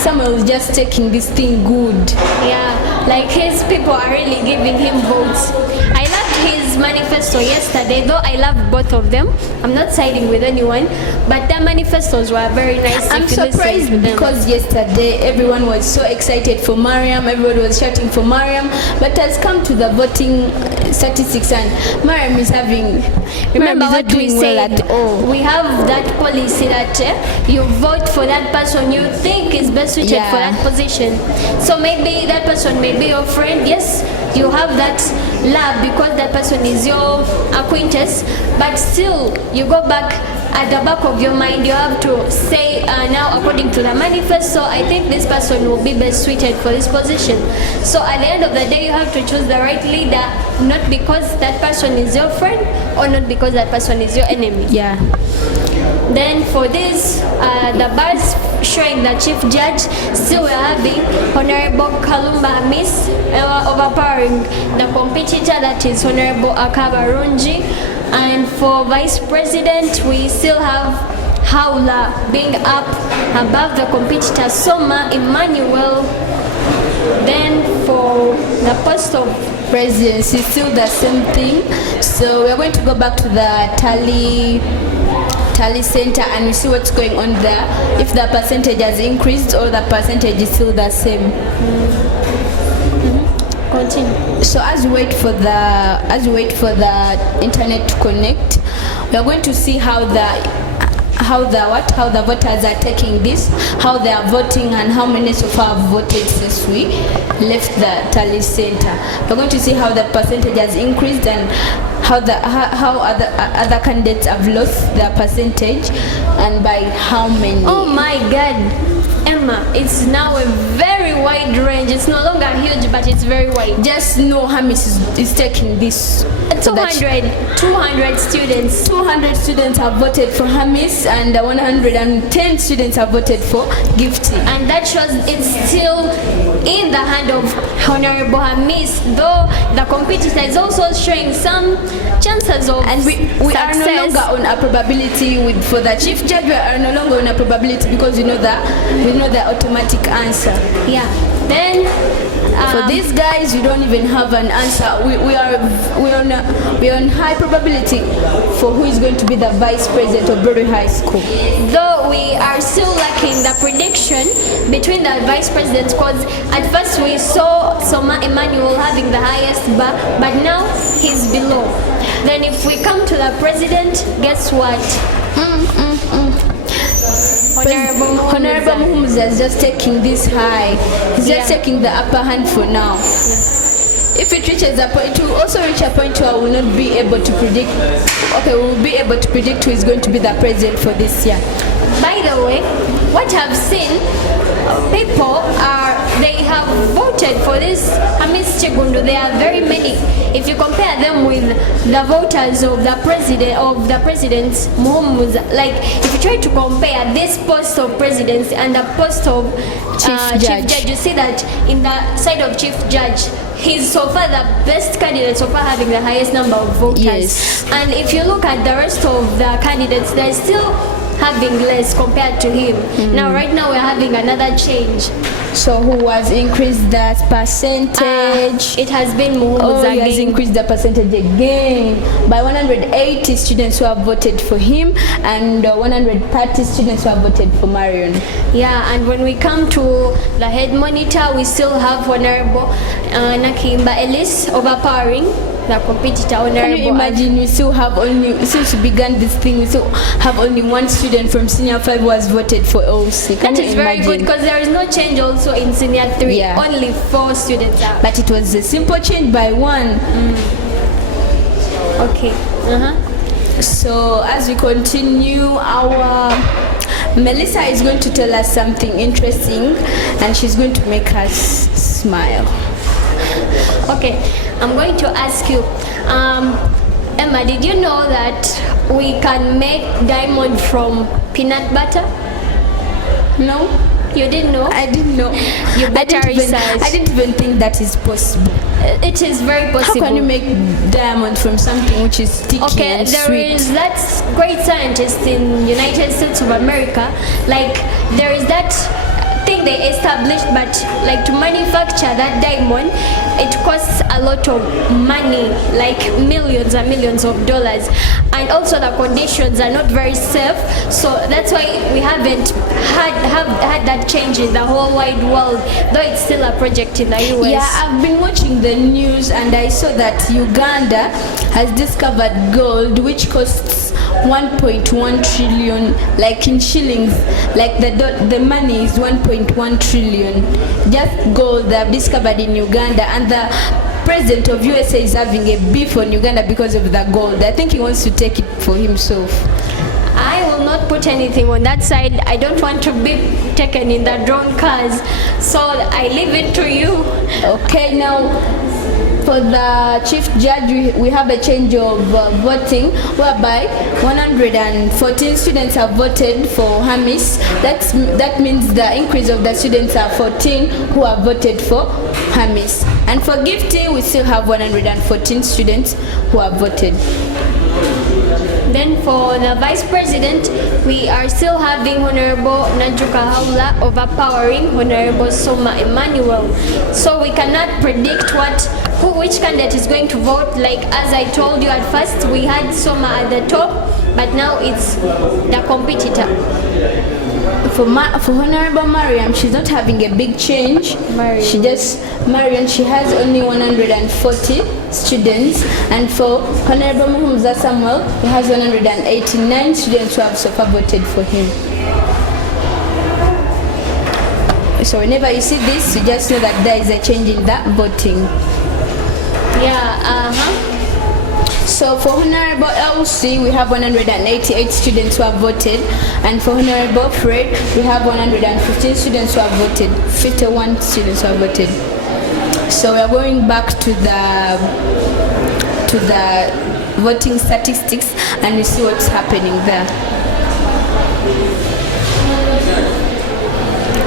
someone is just taking this thing good. Yeah, like his people are really giving him votes. I loved his manifesto yesterday, though I loved both of them. I'm not siding with anyone, but their manifestos were very nice. I'm surprised because yesterday everyone was so excited for Mariam, everybody was shouting for Mariam, but has come to the voting statistics and Mariam is having, remember what we doing well said, at all. we have that policy that you vote for that person you think is best suited for that position. So maybe that person may be your friend, yes, you have that love because that person is your acquaintance, but still you go back at the back of your mind, you have to say now according to the manifesto, I think this person will be best suited for this position. So at the end of the day, you have to choose the right leader, not because that person is your friend or not because that person is your enemy. Yeah. Then for this, the bars showing the chief judge, still we are having Honorable Kalumba Miss overpowering the competitor, that is Honorable Akabarunji. And for vice president, we still have Haula being up above the competitor Soma Emmanuel. Then for the post of presidency, still the same thing. So we are going to go back to the tally center and we see what's going on there, if the percentage has increased or the percentage is still the same. Continue. So as we wait for the internet to connect, we are going to see how the voters are taking this, how they are voting and how many so far have voted since we left the tally center. We're going to see how the percentage has increased and how other candidates have lost their percentage and by how many. Oh my God, Emma, it's now a very wide range. It's no longer huge, but it's very wide. Just know Hamis is taking this. 200 students. 200 students have voted for Hamis and 110 students have voted for Gifty. And that shows it's still in the hand of Honorable Hamis, though the competitor is also showing some chances of and we are no longer on a probability for the chief judge. We are no longer on a probability because we know the automatic answer. Yeah. Then For these guys, we don't even have an answer. We're on high probability for who is going to be the vice president of Broadway High School. though we are still lacking the prediction between the vice presidents, because at first we saw Soma Emmanuel having the highest bar, but now he's below. Then if we come to the president, guess what? Honorable Muhumuza is just taking this high. He's just taking the upper hand for now. If it reaches a point, it will also reach a point where we will not be able to predict. Okay, we will be able to predict who is going to be the president for this year. By the way, what I've seen, people they have voted for this Hamis Chegundu. There are very many. If you compare them with the voters of the president Muhumuza, like if you try to compare this post of presidency and the post of Chief Judge, you see that in the side of Chief Judge, he's so far the best candidate so far, having the highest number of voters. Yes. And if you look at the rest of the candidates, they're still having less compared to him. Now, right now, we're having another change. So who has increased that percentage? It has been Muhumuza he has again. increased the percentage again by 180 students who have voted for him and 130 students who have voted for Marion. Yeah, and when we come to the head monitor, we still have Honorable Nakimba Ellis overpowering the competitor. Honorable. Can you imagine? We still have since we began this thing, we still have only one student from Senior 5 who has voted for OC. That is very good, because there is no change also in Senior 3. Yeah. Only 4 students are. But it was a simple change by one. Okay. So as we continue, our Melissa is going to tell us something interesting, and she's going to make us smile. Okay, I'm going to ask you, Emma, did you know that we can make diamond from peanut butter? No, you didn't know? I didn't know. You better research. I didn't even think that is possible. It is very possible. How can you make diamond from something which is sticky and sweet? There is that great scientist in United States of America. Like, there is that thing they established, but like to manufacture that diamond, it costs a lot of money, like millions and millions of dollars, and also the conditions are not very safe. So that's why we haven't had that change in the whole wide world, though it's still a project in the US. Yeah, I've been watching the news and I saw that Uganda has discovered gold which costs 1.1 trillion, like in shillings, like the money is 1.1 trillion. Just gold they have discovered in Uganda, and the president of USA is having a beef on Uganda because of the gold. I think he wants to take it for himself. I will not put anything on that side. I don't want to be taken in the drone cars, so I leave it to you. Okay, now for the chief judge, we have a change of voting, whereby 114 students have voted for Hamis. That means the increase of the students are 14 who have voted for Hamis. And for gifting, we still have 114 students who have voted. Then for the vice president, we are still having Honorable Najuka Haula overpowering Honorable Soma Emmanuel. So we cannot predict which candidate is going to vote. Like as I told you at first, we had Soma at the top, but now it's the competitor. For Honorable Mariam, she's not having a big change. She has only 140 students, and for Honorable Muhumuza Samuel, he has 189 students who have so far voted for him. So whenever you see this, you just know that there is a change in that voting. Yeah, So for Honorable LC, we have 188 students who have voted, and for Honorable Fred, we have 115 students who have voted, 51 students who have voted. So we are going back to the voting statistics, and we see what's happening there.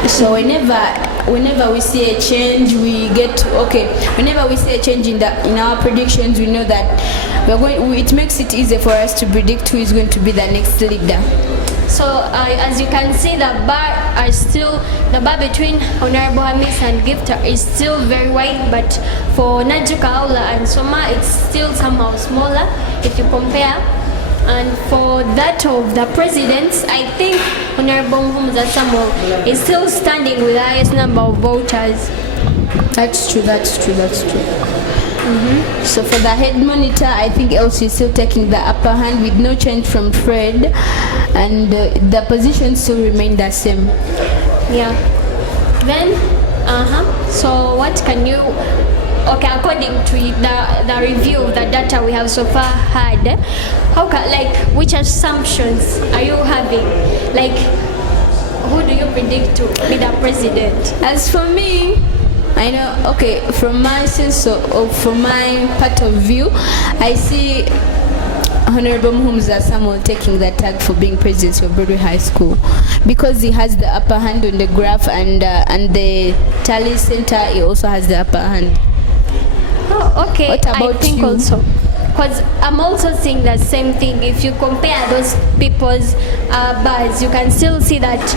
So whenever we see a change, whenever we see a change in our predictions, we know that it makes it easier for us to predict who is going to be the next leader. So as you can see, the bar between Honorable Hamis and Gifter is still very wide, but for Najuka, Aula and Soma, it's still somehow smaller if you compare. And for that of the presidents, I think Honorable Muhumuza Samuel is still standing with the highest number of voters. That's true. So for the head monitor, I think Elsie is still taking the upper hand with no change from Fred, and the positions still remain the same. Yeah. Then, so what can you? Okay, according to the review of the data we have so far had, which assumptions are you having? Like, who do you predict to be the president? As for me, I know, okay, from my sense of from my part of view, I see Honorable Muhumuza Samuel taking the tag for being president of Broadway High School because he has the upper hand on the graph, and the tally center, he also has the upper hand. Oh, okay. What about I think you? also, because I'm also seeing the same thing. If you compare those people's bars, you can still see that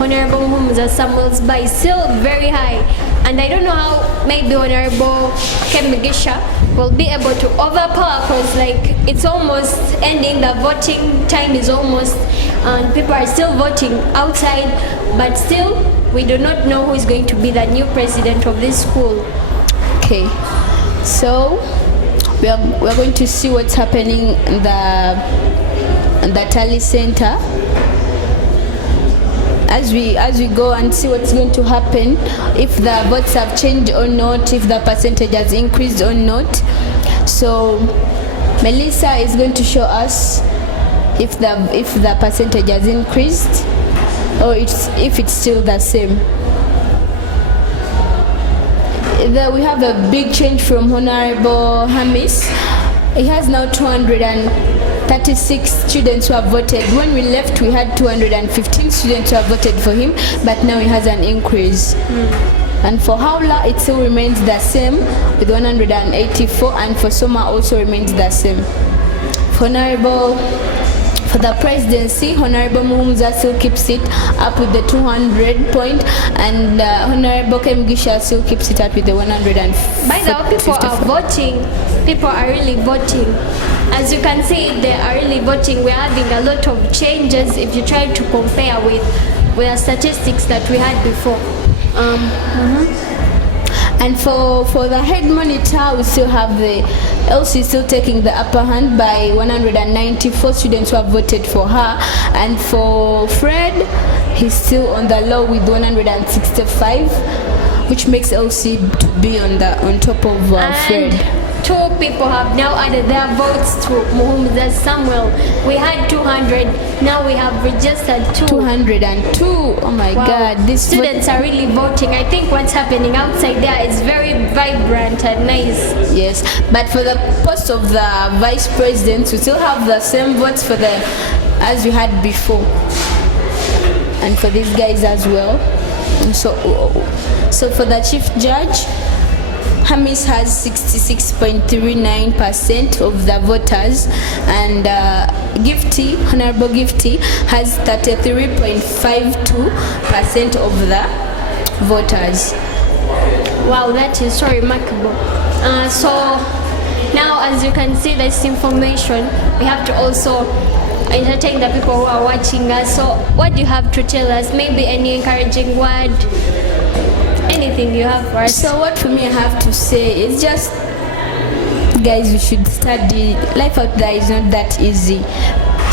Honorable Muhumuza Samuel's bar is still very high. And I don't know how maybe Honorable Kemigisha will be able to overpower, because like it's almost ending, the voting time is almost, and people are still voting outside, but still we do not know who is going to be the new president of this school. Okay, so we're going to see what's happening in the tally center as we go and see what's going to happen, if the votes have changed or not, if the percentage has increased or not. So Melissa is going to show us if the percentage has increased or if it's still the same. We have a big change from Honorable Hamis. He has now 236 students who have voted. When we left, we had 215 students who have voted for him, but now he has an increase. And for Haula, it still remains the same with 184, and for Soma also remains the same. For the presidency, Honorable Muhumuza still keeps it up with the 200 point, and Honorable Kemigisha still keeps it up with the 150. By the way, people are voting. People are really voting. As you can see, they are really voting. We're having a lot of changes if you try to compare with the statistics that we had before. And for the head monitor, we still have the Elsie still taking the upper hand by 194 students who have voted for her, and for Fred, he's still on the low with 165, which makes Elsie to be on top of Fred. Two people have now added their votes to Muhumuza Samuel. We had 200, now we have registered 202. Oh my God, these students are really voting. I think what's happening outside there is very vibrant and nice. Yes, but for the post of the vice president, we still have the same votes as we had before, and for these guys as well. And so for the chief judge, Hamis has 66.39% of the voters, and Honorable Gifty has 33.52% of the voters. Wow, that is so remarkable. So now, as you can see this information, we have to also entertain the people who are watching us. So what do you have to tell us? Maybe any encouraging word? Anything you have for us? So what for me I have to say is just, guys, you should study. Life out there is not that easy.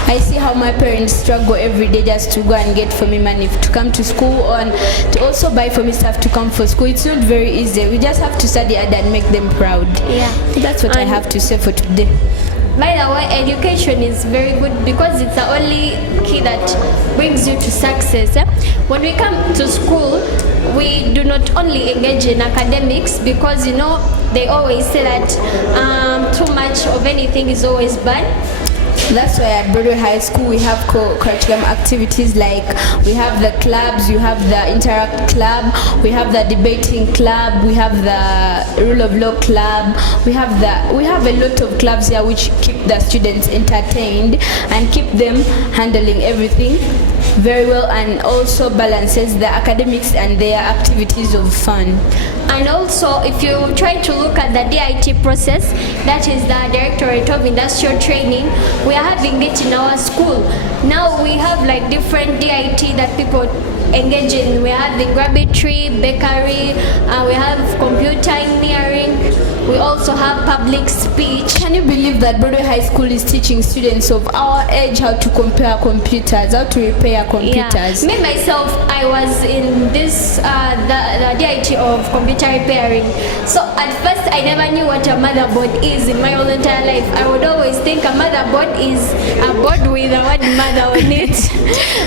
I see how my parents struggle every day just to go and get for me money to come to school, and to also buy for me stuff to come for school. It's not very easy. We just have to study hard and make them proud. Yeah, that's what I have to say for today. By the way, education is very good because it's the only key that brings you to success. When we come to school, we do not only engage in academics, because they always say that too much of anything is always bad. That's why at Broadway High School we have curriculum activities like we have the clubs, you have the interact club, we have the debating club, we have the rule of law club, we have a lot of clubs here which keep the students entertained and keep them handling everything very well, and also balances the academics and their activities of fun. And also, if you try to look at the DIT process, that is the Directorate of Industrial Training, we are having it in our school. Now we have like different DIT that people engage in. We have the gravity, bakery, we have computer engineering, we also have public speech. Can you believe that Broadway High School is teaching students of our age how to compare computers, how to repair computers? Yeah. Me myself, I was in this the DIT of computer repairing. So at first I never knew what a motherboard is in my whole entire life. I would always think a motherboard is a board with the word mother on it.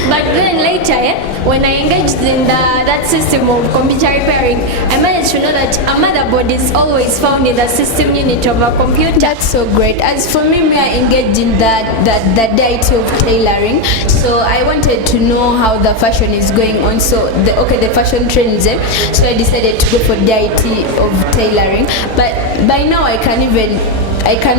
But then later, when I engaged in that system of computer repairing, I managed to know that a motherboard is always found in the system unit of a computer. That's so great. As for me, I engaged in the DIT of tailoring. So I wanted to know how the fashion is going on. So the fashion trends. So I decided to go for DIT of tailoring. But by now I can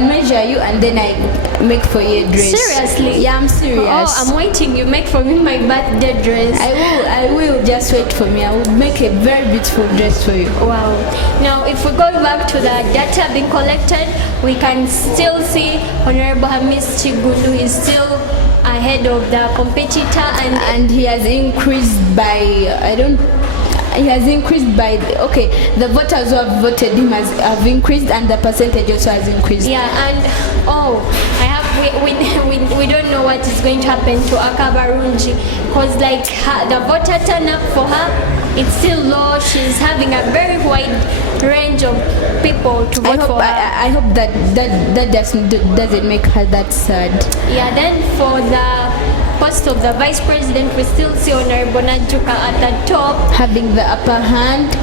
measure you and then I make for you a dress. Seriously? Yeah, I'm serious. Oh, I'm waiting. You make for me my birthday dress. I will. Just wait for me. I will make a very beautiful dress for you. Wow. Now, if we go back to the data being collected, we can still see Honorable Hamis Chigundu is still ahead of the competitor, and he has increased by the voters who have voted him have increased, and the percentage also has increased. Yeah, and we don't know what is going to happen to Akabarunji, because like the voter turnout for her, it's still low. She's having a very wide range of people to vote for her. I hope that doesn't make her that sad. Yeah, then for the post of the vice president, we still see Honorable Najuka at the top, having the upper hand.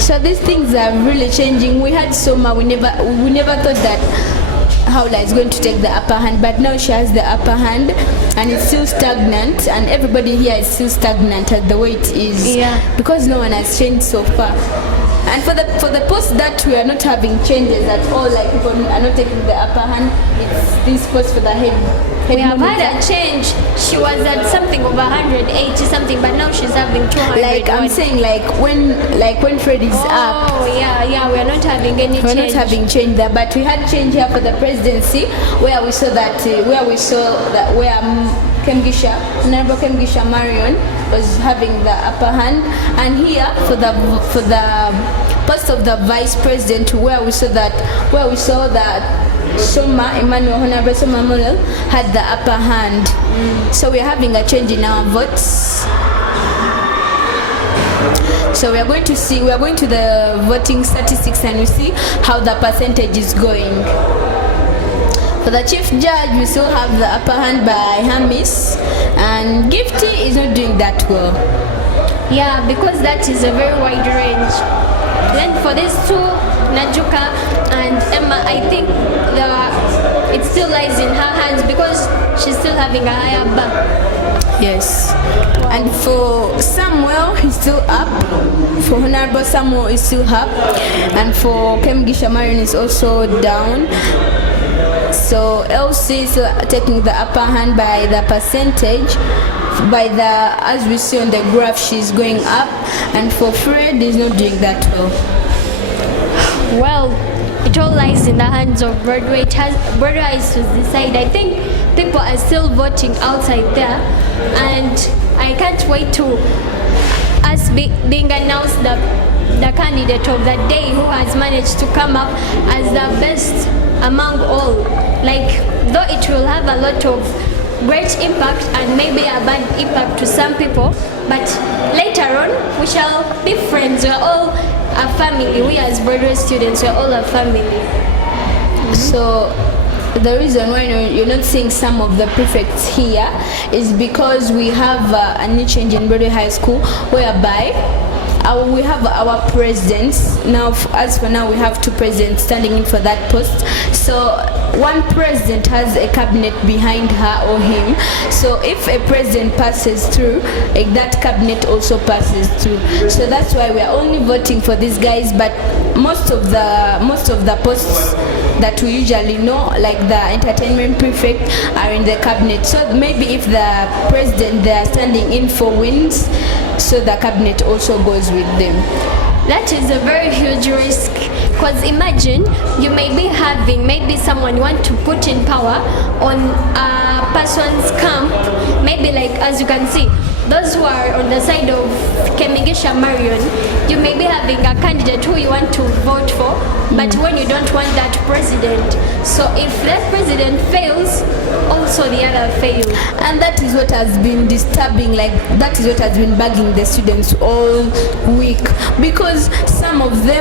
So these things are really changing. We had Soma, we never thought that Howla is going to take the upper hand, but now she has the upper hand, and it's still stagnant, and everybody here is still stagnant at the way it is. Yeah. Because no one has changed so far. And for the post that we are not having changes at all, like people are not taking the upper hand, it's this post for the head. We have had a change. She was at something over 180 something, but now she's having 200. Like I'm saying, like when Fred is up. Oh yeah, we are not having any change. We're not having change there, but we had change here for the presidency, where we saw that Kemgisha, Honorable Kemgisha Marion was having the upper hand, and here for the post of the vice president, where we saw that Honorable Soma Emmanuel had the upper hand. So we're having a change in our votes. So we are going to the voting statistics, and we see how the percentage is going. For the chief judge, we still have the upper hand by Hamis, and Gifty is not doing that well. Yeah, because that is a very wide range. Then for these two, Najuka and Emma, I think it still lies in her hands because she's still having a higher bar. Yes. Wow. And for Samuel, he's still up. For Honorable Samuel, he's still up. And for Kemgisha Marion is also down. So LC is taking the upper hand by the percentage. As we see on the graph, she's going up. And for Fred, he's not doing that well. Well, it all lies in the hands of Broadway. Broadway has to decide. I think people are still voting outside there, and I can't wait to us being announced the candidate of the day who has managed to come up as the best among all. Like, though it will have a lot of great impact and maybe a bad impact to some people, but later on we shall be friends. We're all a family. We as Broadway students, we're all a family. So the reason why you're not seeing some of the prefects here is because we have a new change in Broadway High School, whereby we have our presidents now. As for now, we have 2 presidents standing in for that post. So one president has a cabinet behind her or him. So if a president passes through, that cabinet also passes through. So that's why we are only voting for these guys. But most of the posts that we usually know, like the entertainment prefect, are in the cabinet. So maybe if the president they are standing in for wins, so the cabinet also goes with them. That is a very huge risk, because imagine you may be having maybe someone you want to put in power on a person's camp, maybe like as you can see, those who are on the side of Kemigisha Marion, you may be having a candidate who you want to vote for, but when you don't want that president, so if that president fails, also the other fails. And that is what has been disturbing, like that is what has been bugging the students all week, because some of the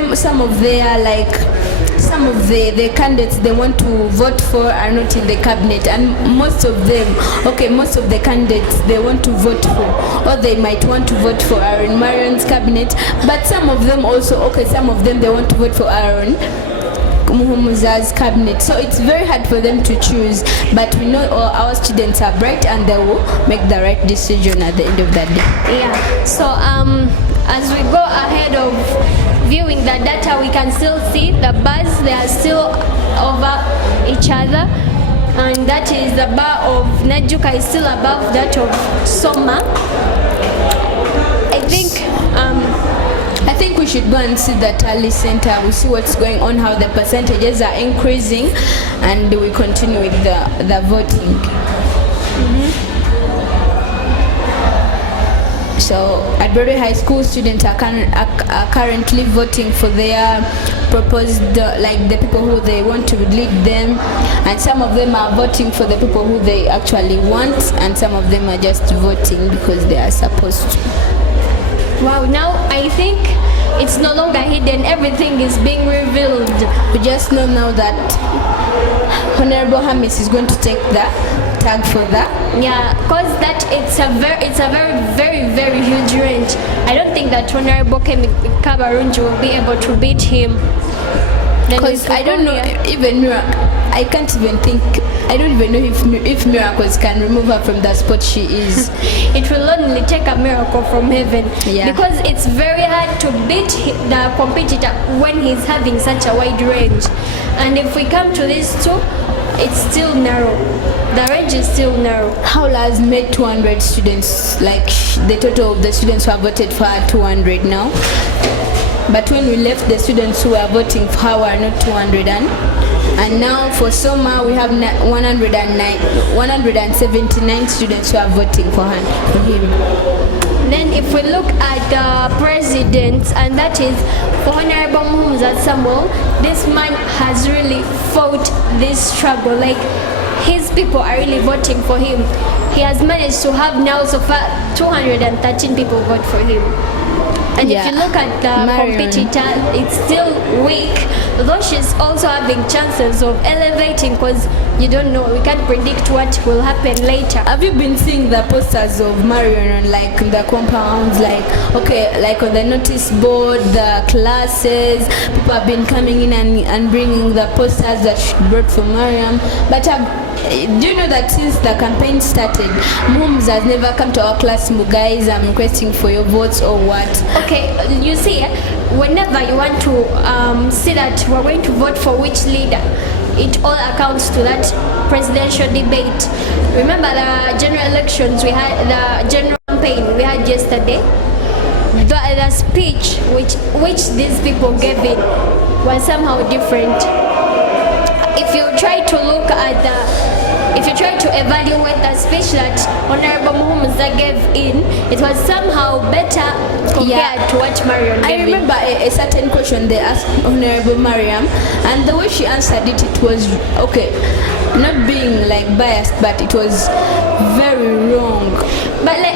candidates they want to vote for are not in the cabinet, and most of the candidates they want to vote for, or they might want to vote for, are in Marion's cabinet. But some of them they want to vote for Aaron Muhumuza's cabinet. So it's very hard for them to choose, but we know our students are bright and they will make the right decision at the end of the day. Yeah, so as we go ahead of viewing the data, we can still see the bars, they are still over each other, and that is the bar of Najuka is still above that of Soma. I think we should go and see the tally center. We see what's going on, how the percentages are increasing, and we continue with the voting. So at Broadway High School, students are currently voting for their proposed, like the people who they want to lead them, and some of them are voting for the people who they actually want, and some of them are just voting because they are supposed to. Wow, now I think it's no longer hidden, everything is being revealed. We just know now that Honorable Hamis is going to take the tag for that. Yeah, because that it's a very huge range. I don't think that Honorable Kabarunji will be able to beat him. Because I don't know, even Miracle, I can't even think, I don't even know if Miracles can remove her from the spot she is. It will only take a miracle from heaven. Yeah. Because it's very hard to beat the competitor when he's having such a wide range. And if we come to these two, it's still narrow. The range is still narrow. Howla has made 200 students, like the total of the students who have voted for her 200 now. But when we left, the students who were voting for her were not 200. And now for Soma, we have 179 students who are voting for him. Then if we look at the president, and that is for Honorable Muhumuza Samuel, this man has really fought this struggle. Like, his people are really voting for him. He has managed to have now so far 213 people vote for him. And if you look at the competitor, it's still weak, though she's also having chances of elevating, because you don't know, we can't predict what will happen later. Have you been seeing the posters of Marion on like the compounds, like like on the notice board, the classes? People have been coming in and bringing the posters that she brought for Mariam. But do you know that since the campaign started, Mums has never come to our class, guys, I'm requesting for your votes or what? Okay, you see, whenever you want to see that we're going to vote for which leader, it all accounts to that presidential debate. Remember the general elections we had, the general campaign we had yesterday? The speech which these people gave it was somehow different. If you try to look at if you try to evaluate the speech that Honorable Muhumuza gave in, it was somehow better compared to what Mariam gave. I remember a certain question they asked Honorable Mariam, and the way she answered it, it was okay, not being like biased, but it was very wrong. But like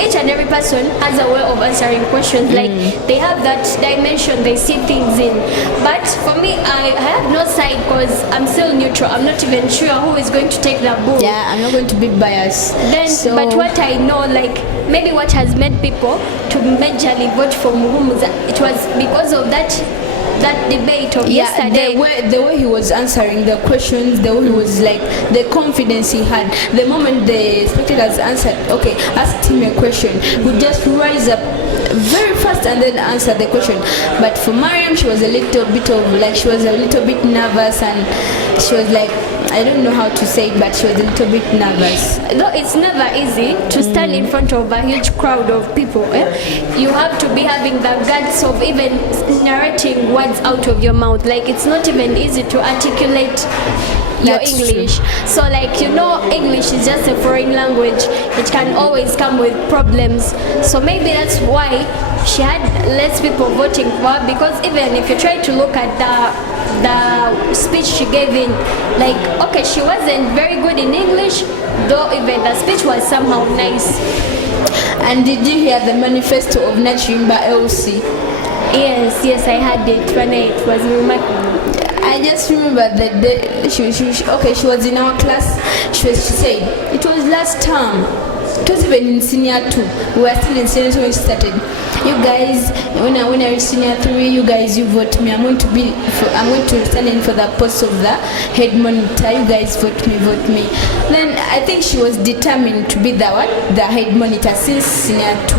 each and every person has a way of answering questions. Like, they have that dimension they see things in. But for me, I have no side because I'm still neutral. I'm not even sure who is going to take the bull. Yeah, I'm not going to be biased. Then, So- but what I know, like maybe what has made people to majorly vote for Muhumuza, it was because of that debate of yesterday. The way he was answering the questions, the way he was like, the confidence he had. The moment the spectators asked him a question, he would just rise up very fast and then answer the question. But for Mariam, she was a little bit nervous, and she was like, I don't know how to say it, but she was a little bit nervous. Though it's never easy to stand in front of a huge crowd of people, you have to be having the guts of even narrating words out of your mouth. Like, it's not even easy to articulate your That's English. So like, English is just a foreign language. It can always come with problems. So maybe that's why she had less people voting for her, because even if you try to look at the speech she gave in, like, okay, she wasn't very good in English, though even the speech was somehow nice. And did you hear the manifesto of Nachimba LC? Yes, I had it when it was remarkable. I just remember that she was in our class. She said it was last term. It was even in senior 2. We were still in senior 2 when we started. You guys, when I reach senior 3, you guys, you vote me. I'm going to stand in for the post of the head monitor. You guys vote me. Then I think she was determined to be the head monitor since senior 2.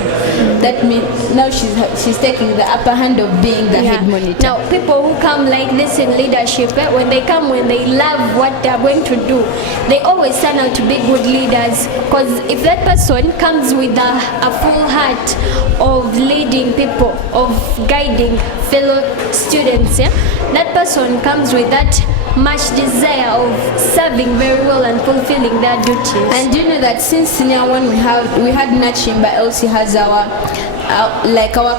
That means now she's taking the upper hand of being the head monitor. Now, people who come like this in leadership, when they love what they're going to do, they always turn out to be good leaders. Because if that person comes with a full heart of leading people, of guiding fellow students, that person comes with that much desire of serving very well and fulfilling their duties. And do you know that since senior 1 we had Nachimba Elsie has our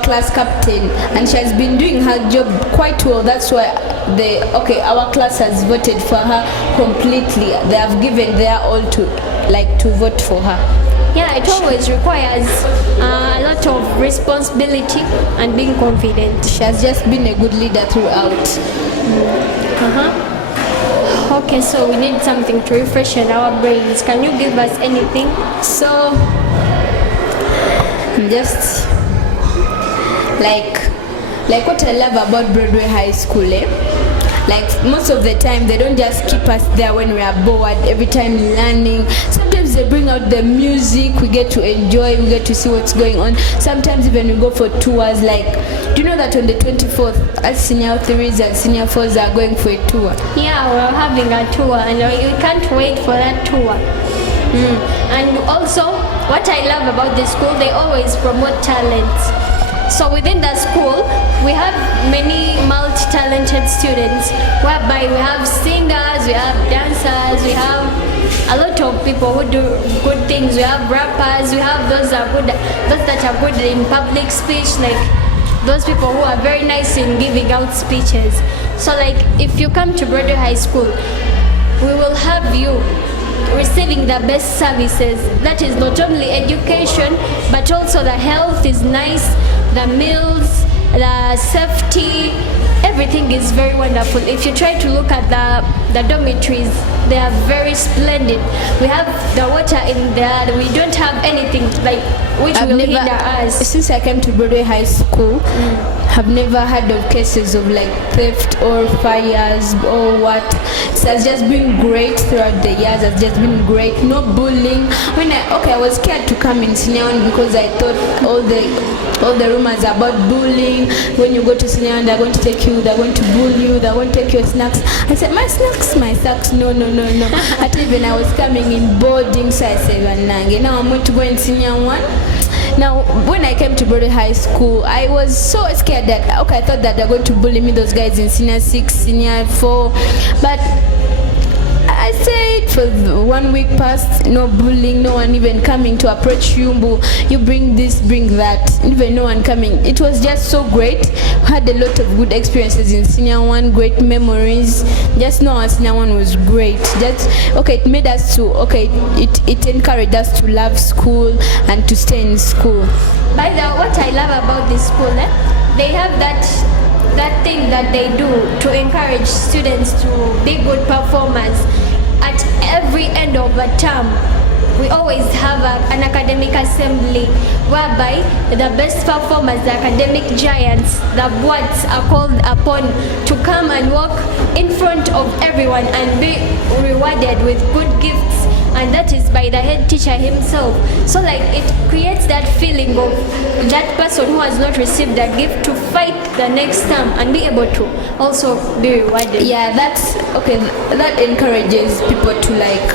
class captain, and she has been doing her job quite well. That's why our class has voted for her completely. They have given their all to vote for her. Yeah, it always requires a lot of responsibility and being confident. She has just been a good leader throughout. Okay, so we need something to refresh our brains. Can you give us anything? So, just like what I love about Broadway High School, like most of the time they don't just keep us there when we are bored, every time learning. Sometimes they bring out the music, we get to enjoy, we get to see what's going on. Sometimes even we go for tours. Like, do you know that on the 24th, us senior 3s and senior 4s are going for a tour? Yeah, we're having a tour and we can't wait for that tour. And also, what I love about the school, they always promote talents. So within the school, we have many multi-talented students, whereby we have singers, we have dancers, we have a lot of people who do good things. We have rappers, we have those that are good in public speech, like those people who are very nice in giving out speeches. So like, if you come to Broadway High School, we will have you receiving the best services. That is not only education, but also the health is nice, the meals, the safety, everything is very wonderful. If you try to look at the dormitories, they are very splendid. We have the water in there. We don't have anything like which will hinder us. Since I came to Broadway High School, have never heard of cases of like theft or fires or what. It has just been great throughout the years. It's just been great. No bullying. I was scared to come in senior 1 because I thought all the rumors about bullying. When you go to senior 1, they're going to take you, they're going to bully you, they're going to take your snacks. I said, my snacks, no. At even I was coming in boarding, so I said, now I'm going to go in senior 1. Now, when I came to Broadway High School, I was so scared that, I thought that they're going to bully me, those guys in senior 6, senior 4. But I said for 1 week past, no bullying, no one even coming to approach you, you bring this, bring that, even no one coming. It was just so great. We had a lot of good experiences in senior 1, great memories. Just know our senior 1 was great. It made us to, it encouraged us to love school and to stay in school. By the way, what I love about this school, they have that thing that they do to encourage students to be good performers. at every end of a term, we always have an academic assembly whereby the best performers, the academic giants, the boards are called upon to come and walk in front of everyone and be rewarded with good gifts, and that is by the head teacher himself. So like it creates that feeling of that person who has not received a gift to fight the next term and be able to also be rewarded. Yeah, that's okay. That encourages people to like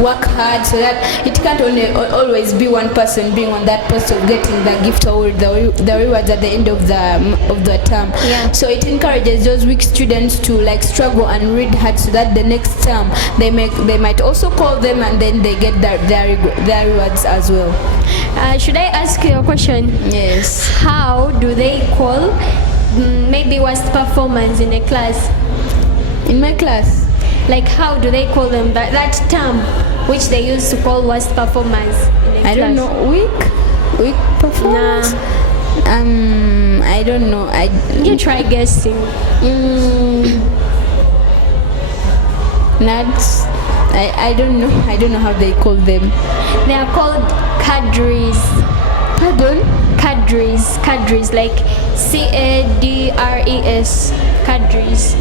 work hard, so that it can't only always be one person being on that post of getting the gift or the rewards at the end of the term. Yeah. So it encourages those weak students to like struggle and read hard, so that the next term they might also call them and then they get their rewards as well. Should I ask you a question? Yes. How do they call maybe worst performance in a class? In my class, Like how do they call them that term which they used to call worst performance in a class? I don't know. Weak performance. I don't know. You try guessing. Nuts. I don't know. I don't know how they call them. They are called cadres. Pardon? Cadres, like CADRES, cadres.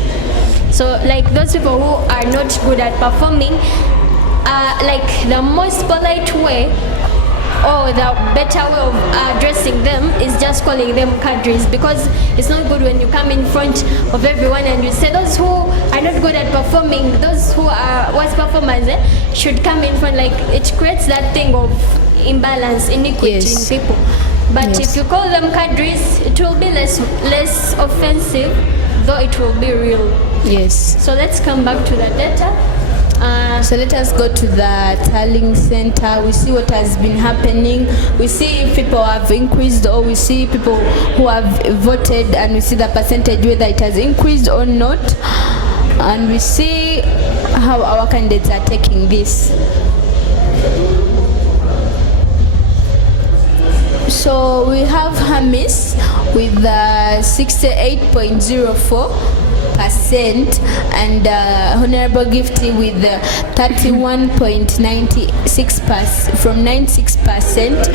So like those people who are not good at performing, like the most polite way or the better way of addressing them is just calling them cadres, because it's not good when you come in front of everyone and you say those who are not good at performing, those who are worst performers should come in front. Like it creates that thing of imbalance, inequity Yes. in people. But Yes. if you call them cadres, it will be less offensive, though it will be real. Yes. So let's come back to the data. So let us go to the tallying center. We see what has been happening. We see if people have increased, or we see people who have voted, and we see the percentage whether it has increased or not. And we see how our candidates are taking this. So we have Hamis with 68.04%, and Honorable Gifty with 31.96% from 96%,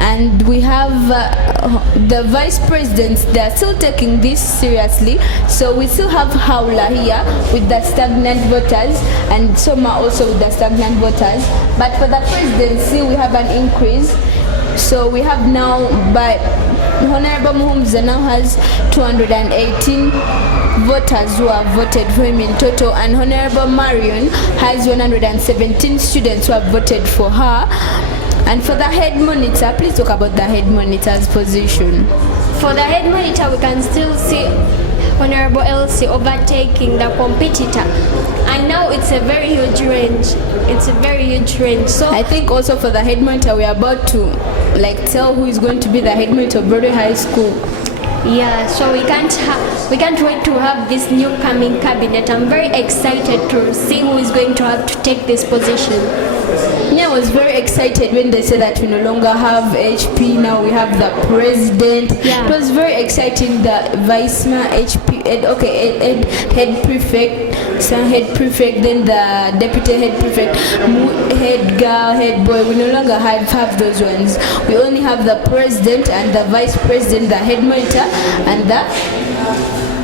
and we have the vice presidents. They are still taking this seriously. So we still have Haula here with the stagnant voters, and Soma also with the stagnant voters. But for the presidency, we have an increase. So we have now, by Honorable Muhumza now has 218 voters who have voted for him in total, and Honorable Marion has 117 students who have voted for her. And for the head monitor, please talk about the head monitor's position. For the head monitor, we can still see Honorable Elsie overtaking the competitor, and now it's a very huge range. So I think also for the head monitor, we are about to like tell who is going to be the head monitor of Broadway High School. yeah, so we can't wait to have this new coming cabinet. I'm very excited to see who is going to have to take this position. Yeah, I was very excited when they said that we no longer have HP, now we have the president. Yeah. It was very exciting. The vice mayor, HP, head prefect, some head prefect, then the deputy head prefect, head girl, head boy. We no longer have those ones. We only have the president and the vice president, the head monitor, and the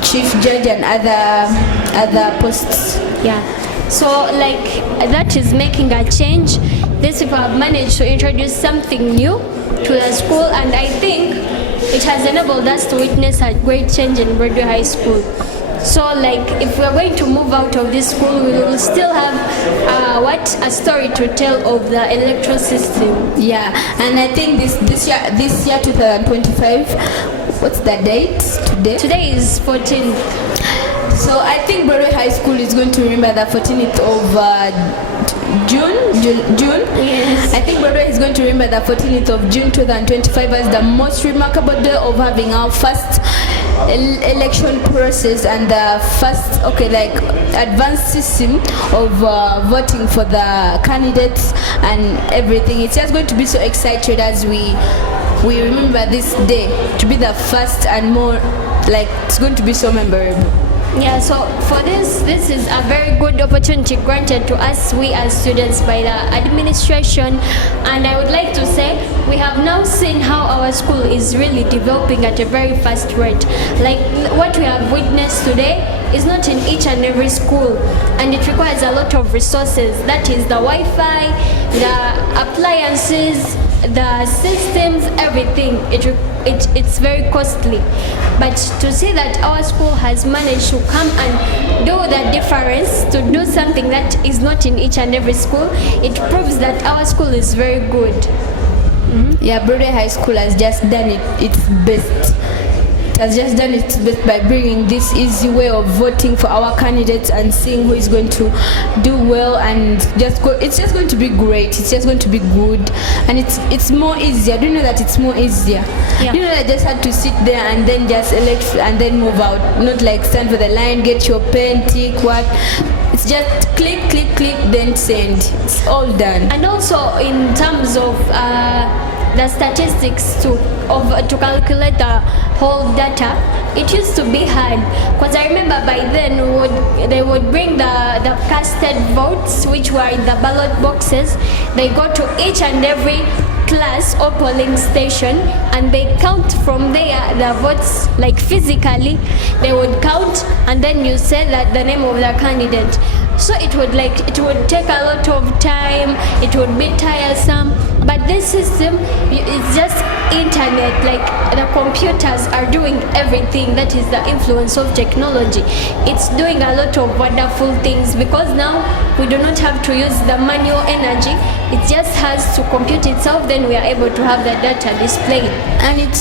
chief judge, and other posts. Yeah. So like that is making a change. These people have managed to introduce something new to the school, and I think it has enabled us to witness a great change in Broadway High School. So like if we're going to move out of this school, we will still have a story to tell of the electoral system. Yeah, and I think this year 2025, what's the date today? Today is 14th. So I think Broadway High School is going to remember the 14th of June. Yes. I think Broadway is going to remember the 14th of June 2025 as the most remarkable day of having our first election process and the first advanced system of voting for the candidates and everything. It's just going to be so excited as we remember this day to be the first and more it's going to be so memorable. Yeah, so for this is a very good opportunity granted to us, we as students, by the administration. And I would like to say we have now seen how our school is really developing at a very fast rate. Like what we have witnessed today is not in each and every school, and it requires a lot of resources. That is the Wi-Fi, the appliances, the systems, everything. It's very costly, but to see that our school has managed to come and do the difference, to do something that is not in each and every school, it proves that our school is very good. Yeah, Broadway High School has just done its best. It has just done its best by bringing this easy way of voting for our candidates and seeing who is going to do well, and it's just going to be great. It's just going to be good, and it's more easier. Do you know that it's more easier? Yeah. You know that I just had to sit there and then just elect and then move out, not like stand for the line, get your pen, tick what. It's just click, then send. It's all done. And also in terms of the statistics to calculate the whole data, it used to be hard, because I remember by then they would bring the casted votes, which were in the ballot boxes. They go to each and every class or polling station, and they count from there the votes, like physically they would count, and then you say that the name of the candidate. So it would take a lot of time, it would be tiresome. But this system, it's just internet, like the computers are doing everything. That is the influence of technology. It's doing a lot of wonderful things, because now we do not have to use the manual energy. It just has to compute itself, then we are able to have the data displayed. And it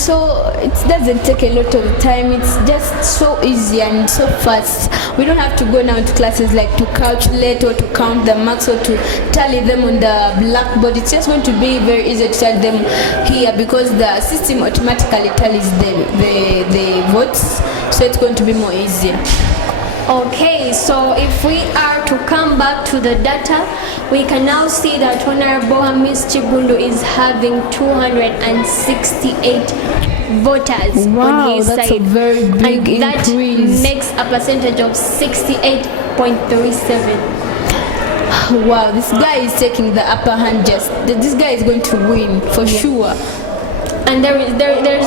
doesn't take a lot of time. It's just so easy and so fast. We don't have to go now to classes like to calculate or to count the marks or to tally them on the blackboard. It's just going to be very easy to tell them here, because the system automatically tallies the votes, so it's going to be more easier. Okay, so if we are to come back to the data, we can now see that Honorable Hamis Chigundu is having 268 voters on his that's side. A very big and increase. That makes a percentage of 68.37. Wow, this guy is taking the upper hand. This guy is going to win for sure. And there is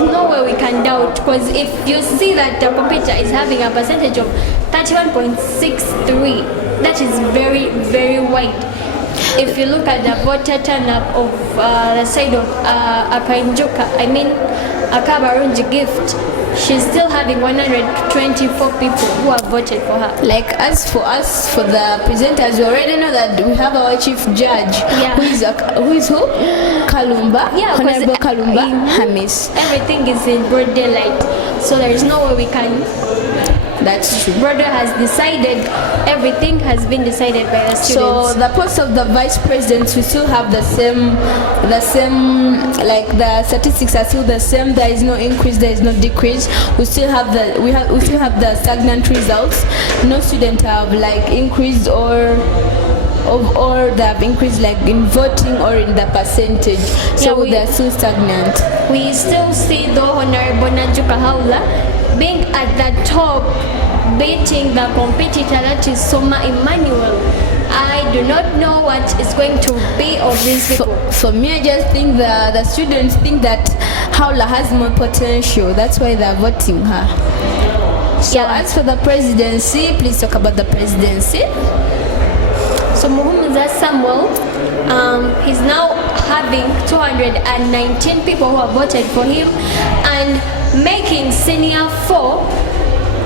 no way we can doubt, because if you see that the computer is having a percentage of 31.63, that is very, very wide. If you look at the voter turnout of the side of Apanjuka, I mean Akabarunji Gift, she's still having 124 people who have voted for her. Like as for us, for the presenters, we already know that we have our chief judge. Yeah. Who is who? Kalumba. Yeah, Honorable Kalumba Hamis. Everything is in broad daylight, so there is no way we can. That's true. Broadway has decided, everything has been decided by the students. So the post of the vice president, we still have the same, like the statistics are still the same. There is no increase, there is no decrease. We still have the stagnant results. No student have like increased or they have increased like in voting or in the percentage. So yeah, they're still stagnant. We still see the Honorable Najuka Haula being at the top, beating the competitor, that is Soma Emmanuel. I do not know what is going to be of these people. For me, I just think the students think that Haula has more potential. That's why they're voting her. So yeah. As for the presidency, please talk about the presidency. So Muhumuza Samuel, he's now having 219 people who have voted for him, and making senior 4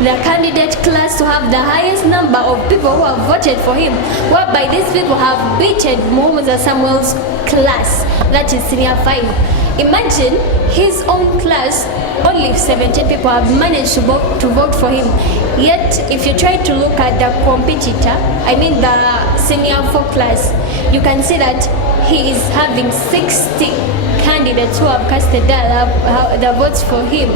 the candidate class to have the highest number of people who have voted for him, whereby these people have beaten Muhumuza Samuel's class, that is senior 5. Imagine his own class, only 17 people have managed to vote for him. Yet, if you try to look at the competitor, I mean the senior 4 class, you can see that he is having 60 candidates who have casted the votes for him.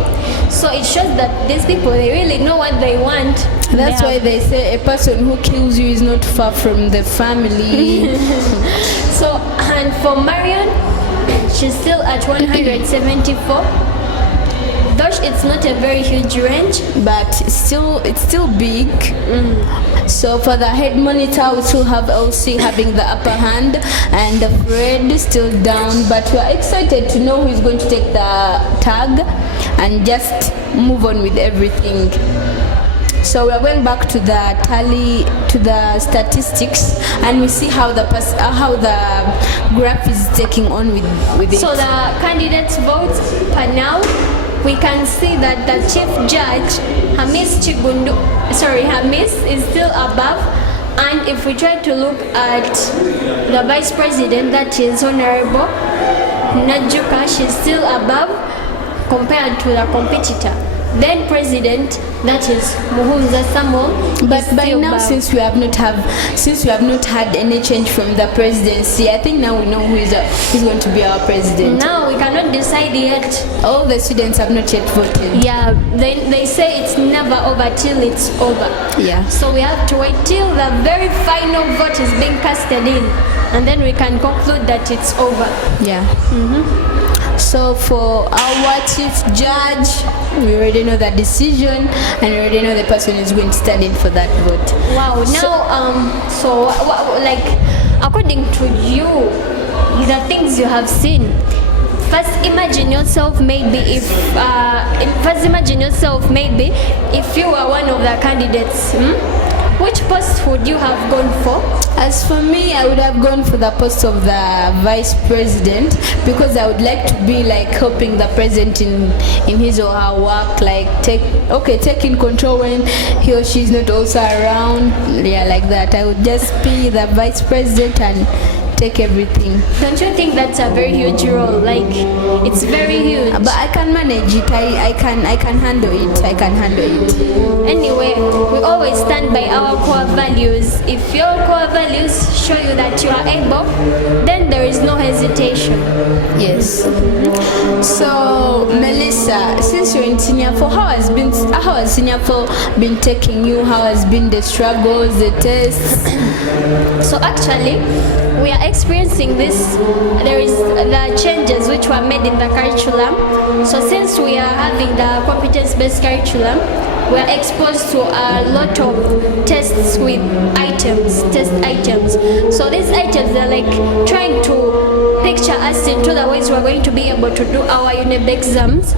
So it shows that these people, they really know what they want. That's why they say a person who kills you is not far from the family. So, and for Marion, she's still at 174. Though it's not a very huge range, but it's still big. So for the head monitor, we still have LC having the upper hand and Fred still down, but we are excited to know who is going to take the tag and just move on with everything. So we are going back to the tally, to the statistics, and we see how the graph is taking on with it. So the candidates' votes per now, we can see that the chief judge Hamis is still above, and if we try to look at the vice president, that is Honorable Najuka, she's still above compared to the competitor. Then president, that is Muhunza Samuel. But by now, since we have not had any change from the presidency, I think now we know who is going to be our president. Now we cannot decide yet. All the students have not yet voted. Yeah, they say it's never over till it's over. Yeah. So we have to wait till the very final vote is being casted in, and then we can conclude that it's over. Yeah. So for our chief judge, we already know the decision, and we already know the person who's going to stand in for that vote. Wow. Now, so like according to you, the things you have seen. First, imagine yourself maybe if you were one of the candidates. Which post would you have gone for? As for me, I would have gone for the post of the vice president, because I would like to be like helping the president in his or her work, like taking control when he or she is not also around. Yeah, like that. I would just be the vice president and take everything. Don't you think that's a very huge role? Like, it's very huge. But I can manage it. I can handle it. I can handle it. Anyway, we always stand by our core values. If your core values show you that you are able, then there is no hesitation. Yes. So, Melissa, since you're in senior 4, how has senior 4 been taking you? How has been the struggles, the tests? So actually, we are experiencing this. There is the changes which were made in the curriculum. So since we are having the competence-based curriculum, we are exposed to a lot of tests with test items. So these items are like trying to picture us into the ways we are going to be able to do our UNEB exams.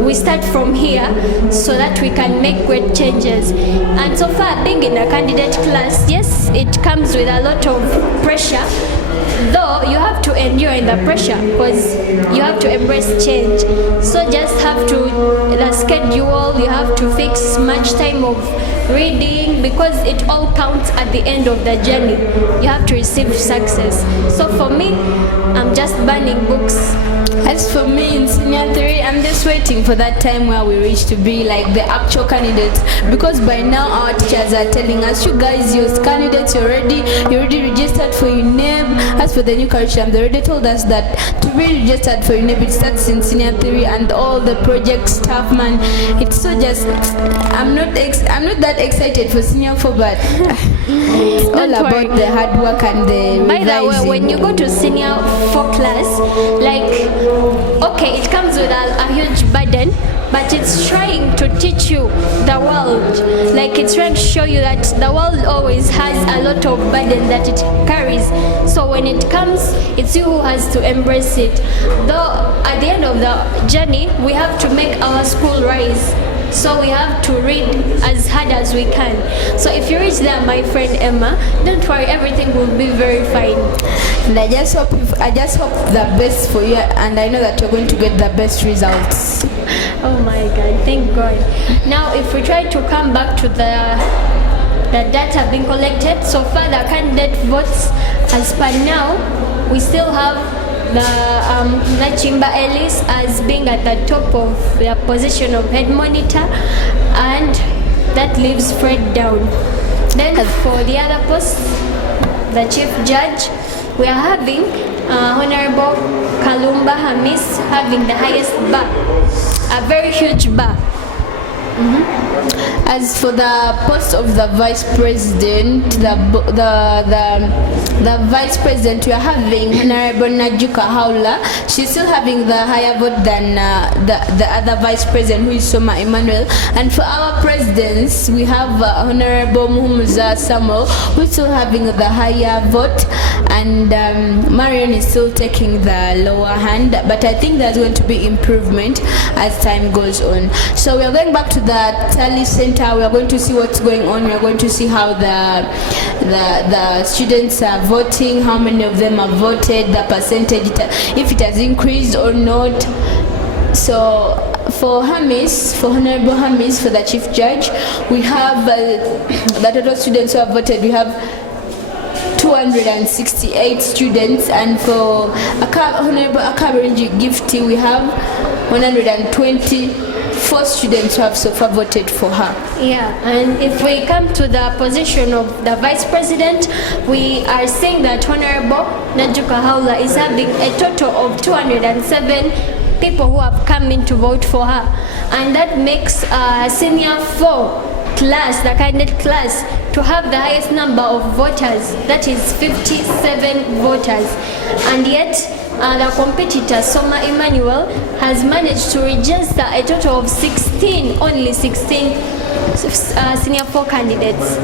We start from here so that we can make great changes. And so far, being in a candidate class, yes, it comes with a lot of pressure, though you have to endure in the pressure because you have to embrace change. So just have to, the schedule, you have to fix much time of reading, because it all counts at the end of the journey. You have to receive success. So for me, I'm just burning books. As for me in senior 3, I'm just waiting for that time where we reach to be like the actual candidates, because by now our teachers are telling us, you guys, you're candidates, you're already registered for UNEB. As for the new curriculum, they already told us that to be registered for UNEB, it starts in senior 3, and all the project stuff, man, it's so just, I'm not that excited for senior 4, but it's all about the hard work and the revising. By the way, when you go to senior 4 class, like, okay, it comes with a huge burden, but it's trying to teach you the world. Like, it's trying to show you that the world always has a lot of burden that it carries. So when it comes, it's you who has to embrace it. Though at the end of the journey, we have to make our school rise. So we have to read as hard as we can. So if you reach there, my friend Emma, don't worry, everything will be very fine. And I just hope the best for you, and I know that you're going to get the best results. Oh my God, thank God. Now if we try to come back to the data being collected, so far the candidate votes as per now, we still have the Nachimba Ellis as being at the top of the position of head monitor, and that leaves Fred down. Then for the other post, the chief judge, we are having Honorable Kalumba Hamis having the highest bar, a very huge bar. As for the post of the vice president, the vice president, we are having Honorable Najuka Haula. She's still having the higher vote than the other vice president, who is Soma Emmanuel. And for our presidents, we have Honorable Muhumuza Samuel, who is still having the higher vote, and Marion is still taking the lower hand. But I think there's going to be improvement as time goes on. So we are going back to the Tally Center. We are going to see what's going on. We are going to see how the students are voting, how many of them have voted, the percentage, if it has increased or not. So for Hamis, for Honorable Hamis, for the Chief Judge, we have the total students who have voted. We have 268 students, and for Honorable Akabarinji Gifty, we have 124 students who have so far voted for her. Yeah, and if we come to the position of the vice president, we are saying that Honorable Najuka Haula is having a total of 207 people who have come in to vote for her, and that makes senior 4 class, the candidate class, to have the highest number of voters, that is 57 voters. And yet the competitor Soma Emmanuel has managed to register a total of 16, only 16 senior 4 candidates.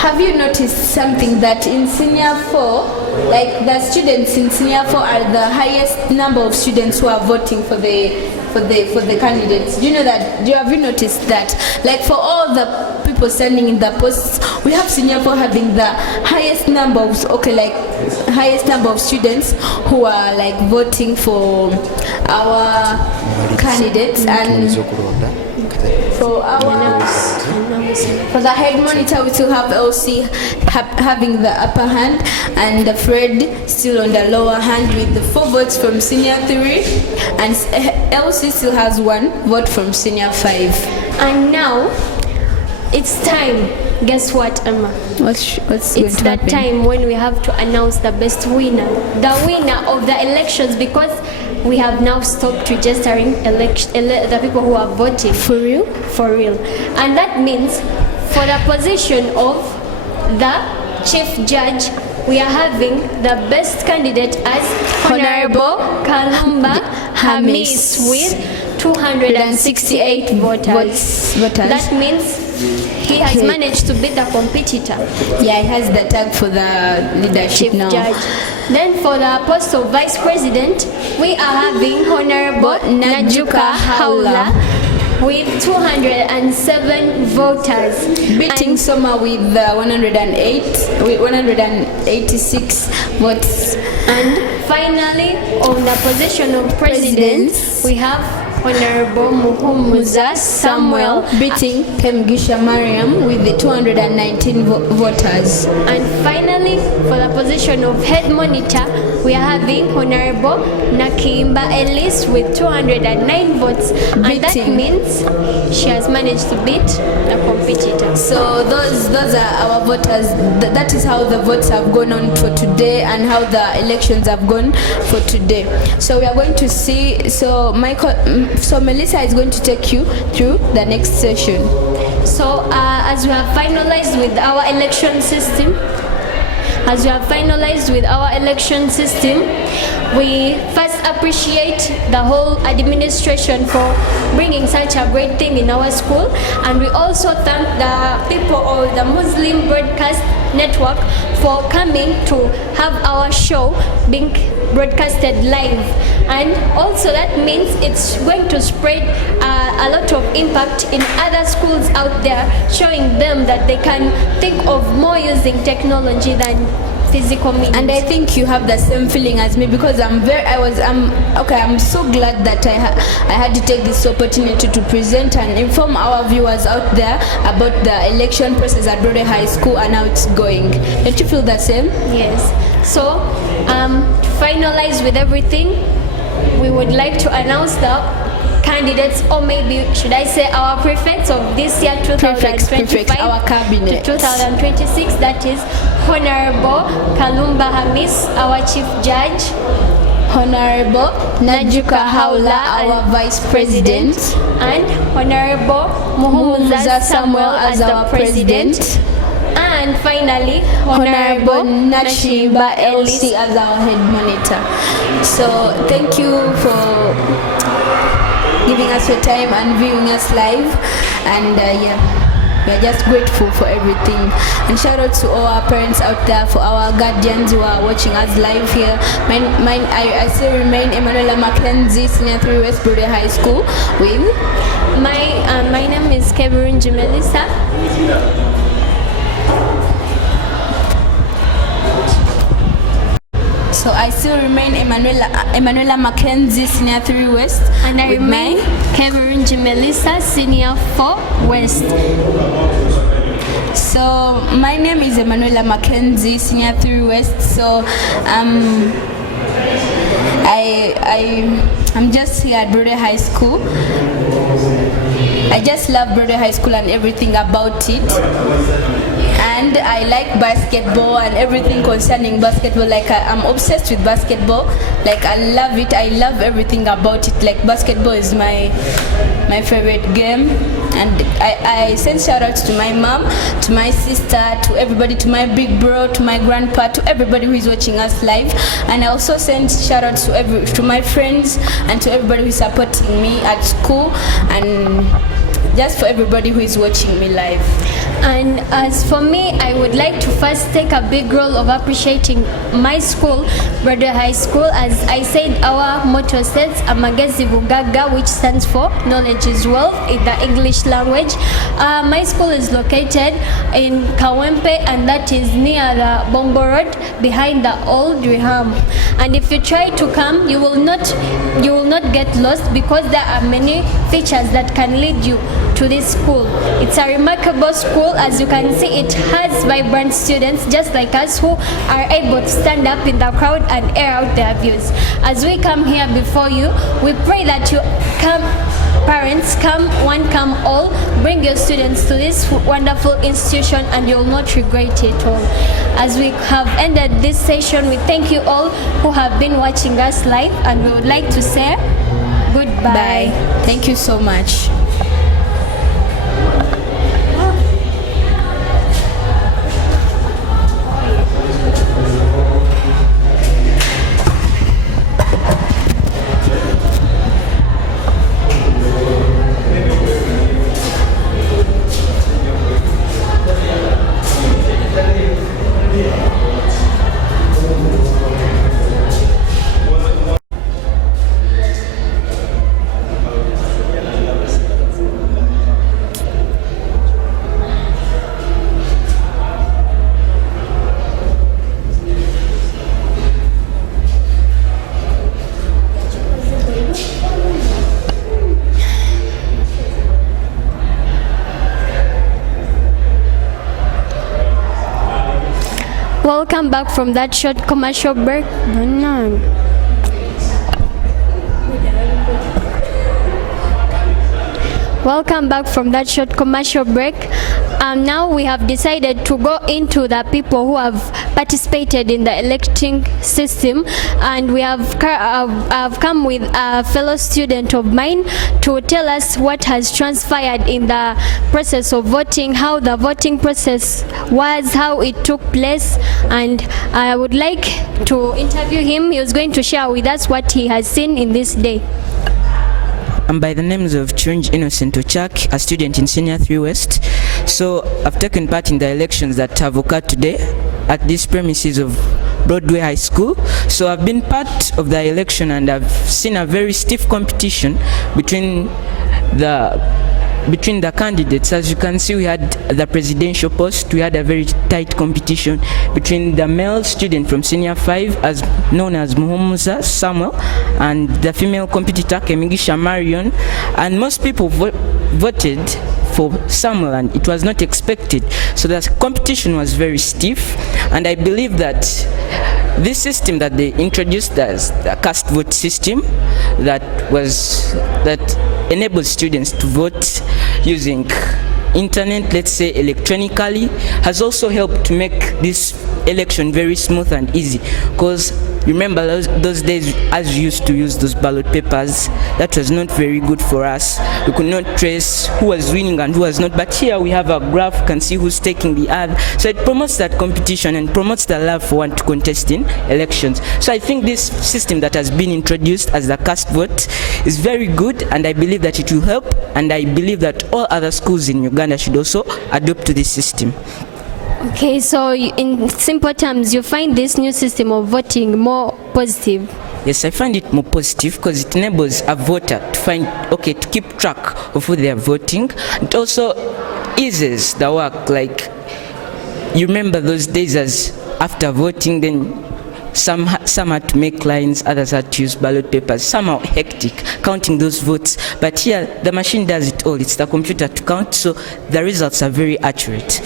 Have you noticed something, that in senior 4, like the students in senior 4 are the highest number of students who are voting for the candidates? Do you know that? Have you noticed that? Like for all the people standing in the posts, we have senior 4 having the highest number of highest number of students who are like voting for our candidates. And for the head monitor, we still have LC having the upper hand, and Fred still on the lower hand with the 4 votes from senior 3, and LC still has 1 vote from senior 5. And now it's time. Guess what, Emma? What's it's that time when we have to announce the best winner, the winner of the elections, because we have now stopped registering the people who are voting. For real? For real. And that means for the position of the chief judge, we are having the best candidate as Honorable Kalumba Hamis with 268 voters. That means he has managed to beat the competitor. Yeah, he has the tag for the leadership Chief now. Judge. Then for the post of Vice President, we are having Honorable Najuka Haula with 207 voters, beating Soma with 186 votes. And finally, on the position of President, we have Honorable Muhumuza Samuel beating Kemgisha Mariam with the 219 voters. And finally, for the position of Head Monitor, we are having Honorable Nakimba Ellis with 209 votes. And that means she has managed to beat the competitor. So those are our voters. That is how the votes have gone on for today, and how the elections have gone for today. So we are going to see, so Melissa is going to take you through the next session. So as we have finalized with our election system, we first appreciate the whole administration for bringing such a great thing in our school, and we also thank the people of the Muslim Broadcast Network for coming to have our show being broadcasted live. And also that means it's going to spread a lot of impact in other schools out there, showing them that they can think of more using technology than physical means. And I think you have the same feeling as me, because I'm so glad that I had to take this opportunity to present and inform our viewers out there about the election process at Broadway High School and how it's going. Don't you feel the same? Yes. So to finalize with everything, we would like to announce the candidates, or maybe should I say our prefects of this year 2025 our cabinet to 2026, that is Honorable Kalumba Hamis, our Chief Judge, Honorable Najuka Haula, our Vice President, and Honorable Muhumuza Samuel as our President, and finally Honorable Nashimba LC as our Head Monitor. So thank you for giving us your time and viewing us live, and we are just grateful for everything. And shout out to all our parents out there, for our guardians who are watching us live here. I still remain Emanuela Mackenzie, Senior 3 West Broadway High School with my name is Kaburunji Melissa. So I still remain Emanuela Mackenzie, Senior 3 West, and I remain Kaburunji Melissa, Senior 4 West. So my name is Emanuela Mackenzie, Senior 3 West. So I'm just here at Broadway High School. I just love Broadway High School and everything about it. And I like basketball and everything concerning basketball. Like I'm obsessed with basketball. Like I love it. I love everything about it. Like basketball is my favorite game. And I send shout outs to my mom, to my sister, to everybody, to my big bro, to my grandpa, to everybody who is watching us live. And I also send shout outs to my friends and to everybody who is supporting me at school, and just for everybody who is watching me live. And as for me, I would like to first take a big role of appreciating my school, Broadway High School. As I said, our motto says Amagezi Bugaga, which stands for knowledge is wealth in the English language. My school is located in Kawempe, and that is near the Bongo Road behind the old Reham. And if you try to come, you will not get lost, because there are many features that can lead you to this school. It's a remarkable school. As you can see, it has vibrant students just like us who are able to stand up in the crowd and air out their views. As we come here before you, we pray that you come, parents, come one, come all, bring your students to this wonderful institution, and you will not regret it all. As we have ended this session, we thank you all who have been watching us live, and we would like to say goodbye. Bye. Thank you so much. Welcome back from that short commercial break. Welcome back from that short commercial break. Now we have decided to go into the people who have participated in the electing system, and we have come with a fellow student of mine to tell us what has transpired in the process of voting, how the voting process was, how it took place, and I would like to interview him. He was going to share with us what he has seen in this day. I'm by the names of Chunj Innocent Ochak, a student in Senior 3 West. So I've taken part in the elections that have occurred today at these premises of Broadway High School. So I've been part of the election, and I've seen a very stiff competition between the candidates. As you can see, we had the presidential post. We had a very tight competition between the male student from Senior 5, as known as Muhumuza Samuel, and the female competitor Kemigisha Marion. And most people voted for Samuel, and it was not expected. So the competition was very stiff, and I believe that this system that they introduced as the cast vote system that enables students to vote using internet, let's say electronically, has also helped to make this election very smooth and easy, because Remember those days as we used to use those ballot papers, that was not very good for us. We could not trace who was winning and who was not, but here we have a graph, you can see who's taking the other. So it promotes that competition and promotes the love for one to contest in elections. So I think this system that has been introduced as the cast vote is very good, and I believe that it will help, and I believe that all other schools in Uganda should also adopt to this system. Okay, so in simple terms, you find this new system of voting more positive? Yes, I find it more positive because it enables a voter to keep track of who they are voting. It also eases the work. Like, you remember those days as after voting, then some had to make lines, others had to use ballot papers, somehow hectic, counting those votes. But here, the machine does it all. It's the computer to count, so the results are very accurate.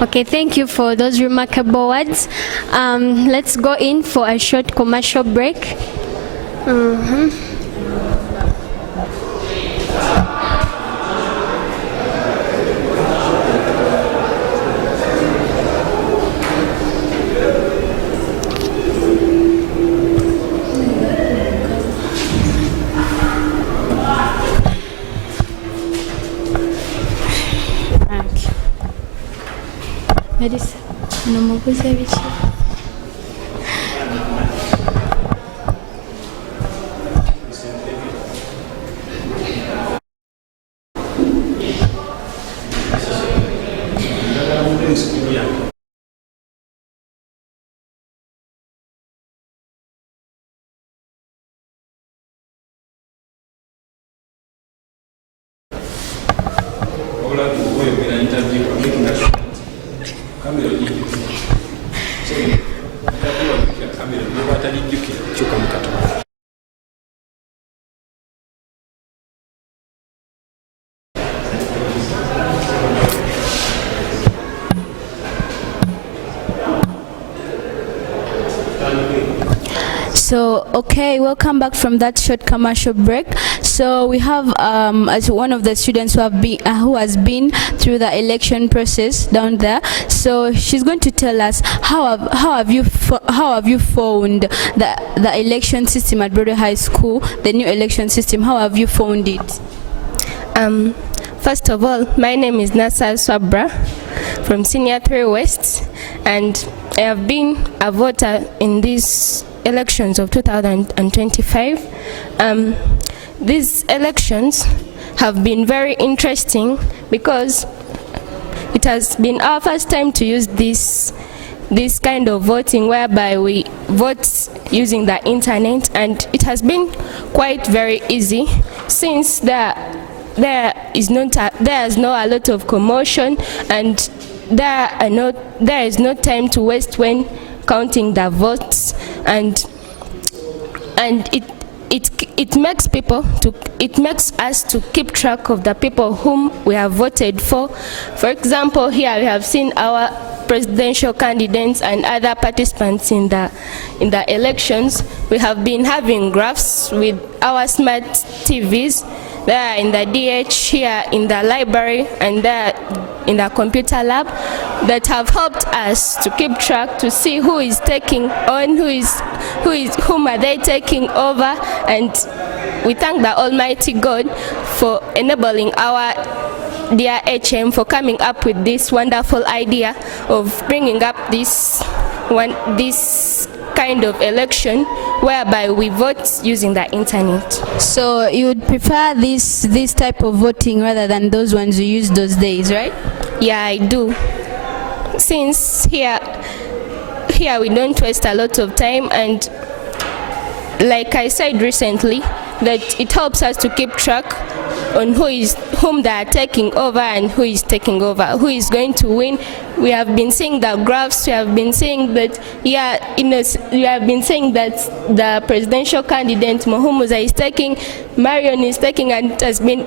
Okay, thank you for those remarkable words. Let's go in for a short commercial break. Melissa, unamuguza biki? So, okay, welcome back from that short commercial break. So we have as one of the students who has been through the election process down there. So she's going to tell us how have you found the election system at Broadway High School, the new election system. How have you found it? First of all, my name is Nasa Swabra from Senior 3 West, and I have been a voter in these elections of 2025. These elections have been very interesting because it has been our first time to use this kind of voting, whereby we vote using the internet, and it has been quite very easy since there is not a lot of commotion, and there is no time to waste when counting the votes, and it makes us to keep track of the people whom we have voted for. For example, here we have seen our presidential candidates and other participants in the elections. We have been having graphs with our smart TVs there in the DH, here in the library, and there in the computer lab, that have helped us to keep track, to see who is taking on, whom are they taking over. And we thank the Almighty God for enabling our dear HM for coming up with this wonderful idea of bringing up this kind of election whereby we vote using the internet. So you would prefer this type of voting rather than those ones you used those days, right? Yeah, I do. Since here we don't waste a lot of time, and like I said recently, that it helps us to keep track on whom they are taking over and who is taking over, who is going to win. We have been seeing the graphs. We have been saying that we have been saying that the presidential candidate Muhumuza is taking, Marion is taking, and it has been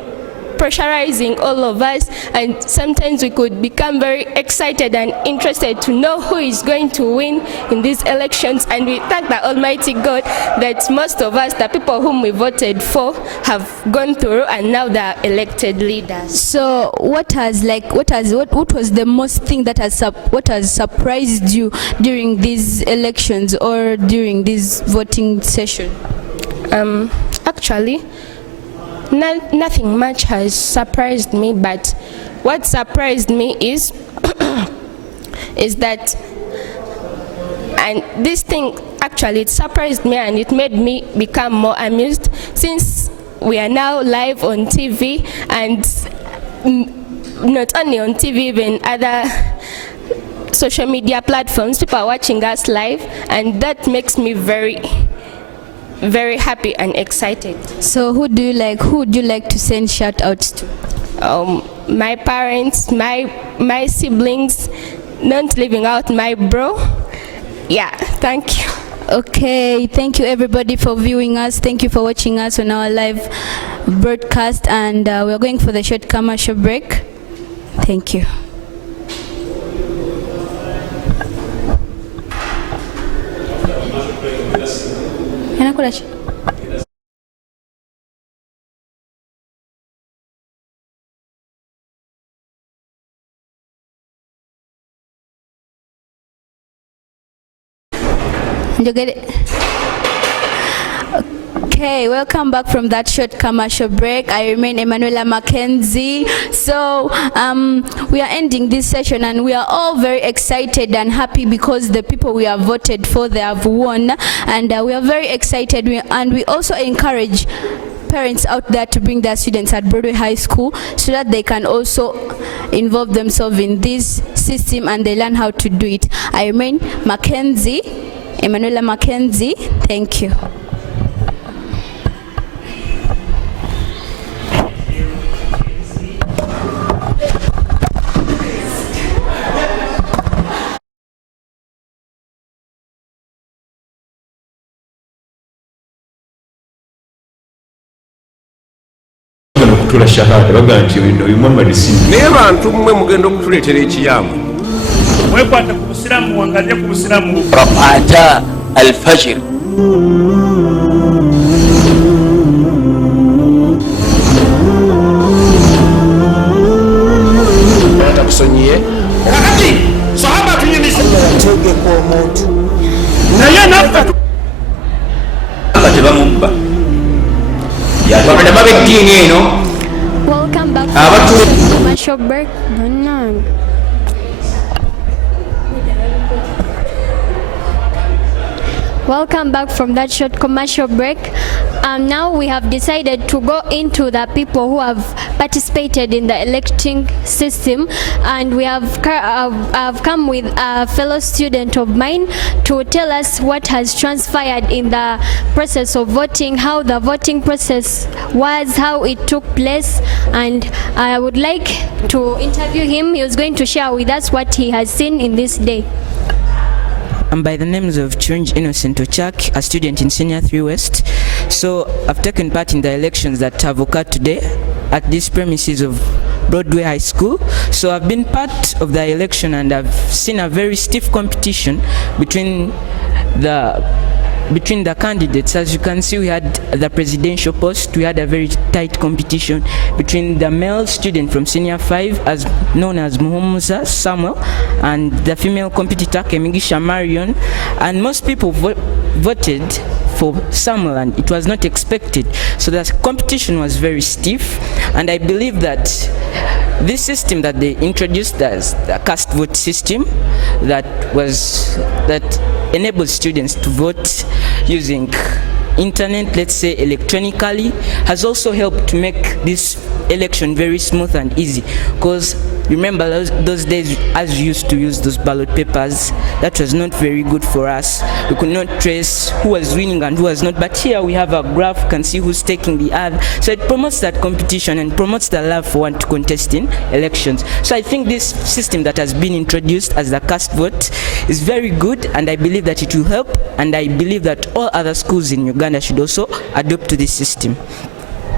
pressurizing all of us, and sometimes we could become very excited and interested to know who is going to win in these elections. And we thank the Almighty God that most of us, the people whom we voted for, have gone through and now they are elected leaders. So what was the most thing that has surprised you during these elections or during this voting session? Actually, nothing much has surprised me, but what surprised me is is that, and this thing actually it surprised me and it made me become more amused, since we are now live on TV, and not only on TV, even other social media platforms, people are watching us live, and that makes me very happy and excited. So who would you like to send shout outs to? My parents, my siblings, not leaving out my bro. Yeah, thank you. Okay, thank you everybody for viewing us. Thank you for watching us on our live broadcast, and we're going for the short commercial break. Thank you. You get it? Okay, welcome back from that short commercial break. I remain Emanuela Mackenzie. So we are ending this session, and we are all very excited and happy because the people we have voted for, they have won, and we are very excited. And we also encourage parents out there to bring their students at Broadway High School so that they can also involve themselves in this system and they learn how to do it. I remain Mackenzie, Emanuela Mackenzie. Thank you. shahada bagamba nti oyo Muhammad si naye bantu mmwe mugenda okutuleetera ekiyamba mwekwata ku busiramu wangaje ku busiramu rafata al-fajr kusonyiye kakati sahaba tunyinisa tegeko omuntu naye naffe tebamubba yatwabadde babeddiini eno. Welcome back from commercial break. No. Welcome back from that short commercial break. Now we have decided to go into the people who have participated in the electing system, and we have come with a fellow student of mine to tell us what has transpired in the process of voting, how the voting process was, how it took place, and I would like to interview him. He was going to share with us what he has seen in this day. I'm by the names of Chunj Innocent Ochak, a student in Senior 3 West. So I've taken part in the elections that have occurred today at these premises of Broadway High School. So I've been part of the election and I've seen a very stiff competition between the candidates. As you can see, we had the presidential post. We had a very tight competition between the male student from Senior 5, as known as Muhomuza Samuel, and the female competitor Kemigisha Marion. And most people voted for Samuel, and it was not expected. So the competition was very stiff, and I believe that this system that they introduced as the cast vote system that enables students to vote using internet, let's say electronically, has also helped to make this election very smooth and easy. Because remember those days, as we used to use those ballot papers, that was not very good for us. We could not trace who was winning and who was not, but here we have a graph, you can see who's taking the other. So it promotes that competition and promotes the love for one to contest in elections. So I think this system that has been introduced as the cast vote is very good, and I believe that it will help, and I believe that all other schools in Uganda should also adopt to this system.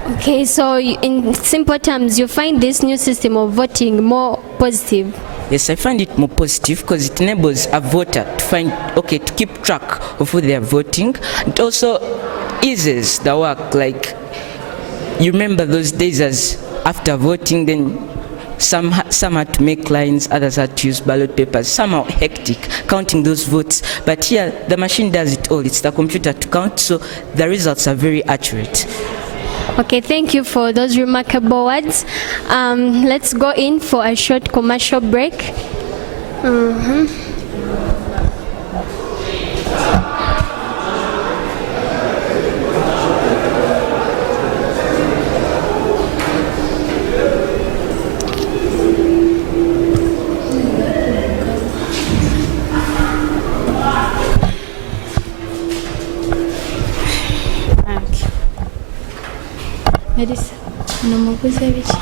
Okay, so in simple terms, you find this new system of voting more positive? Yes, I find it more positive because it enables a voter to find, okay, to keep track of who they are voting. It also eases the work. Like, you remember those days as after voting, then some had to make lines, others had to use ballot papers. Somehow hectic counting those votes. But here, the machine does it all. It's the computer to count, so the results are very accurate. Okay, thank you for those remarkable words. Let's go in for a short commercial break. Melissa, unamuguza biki?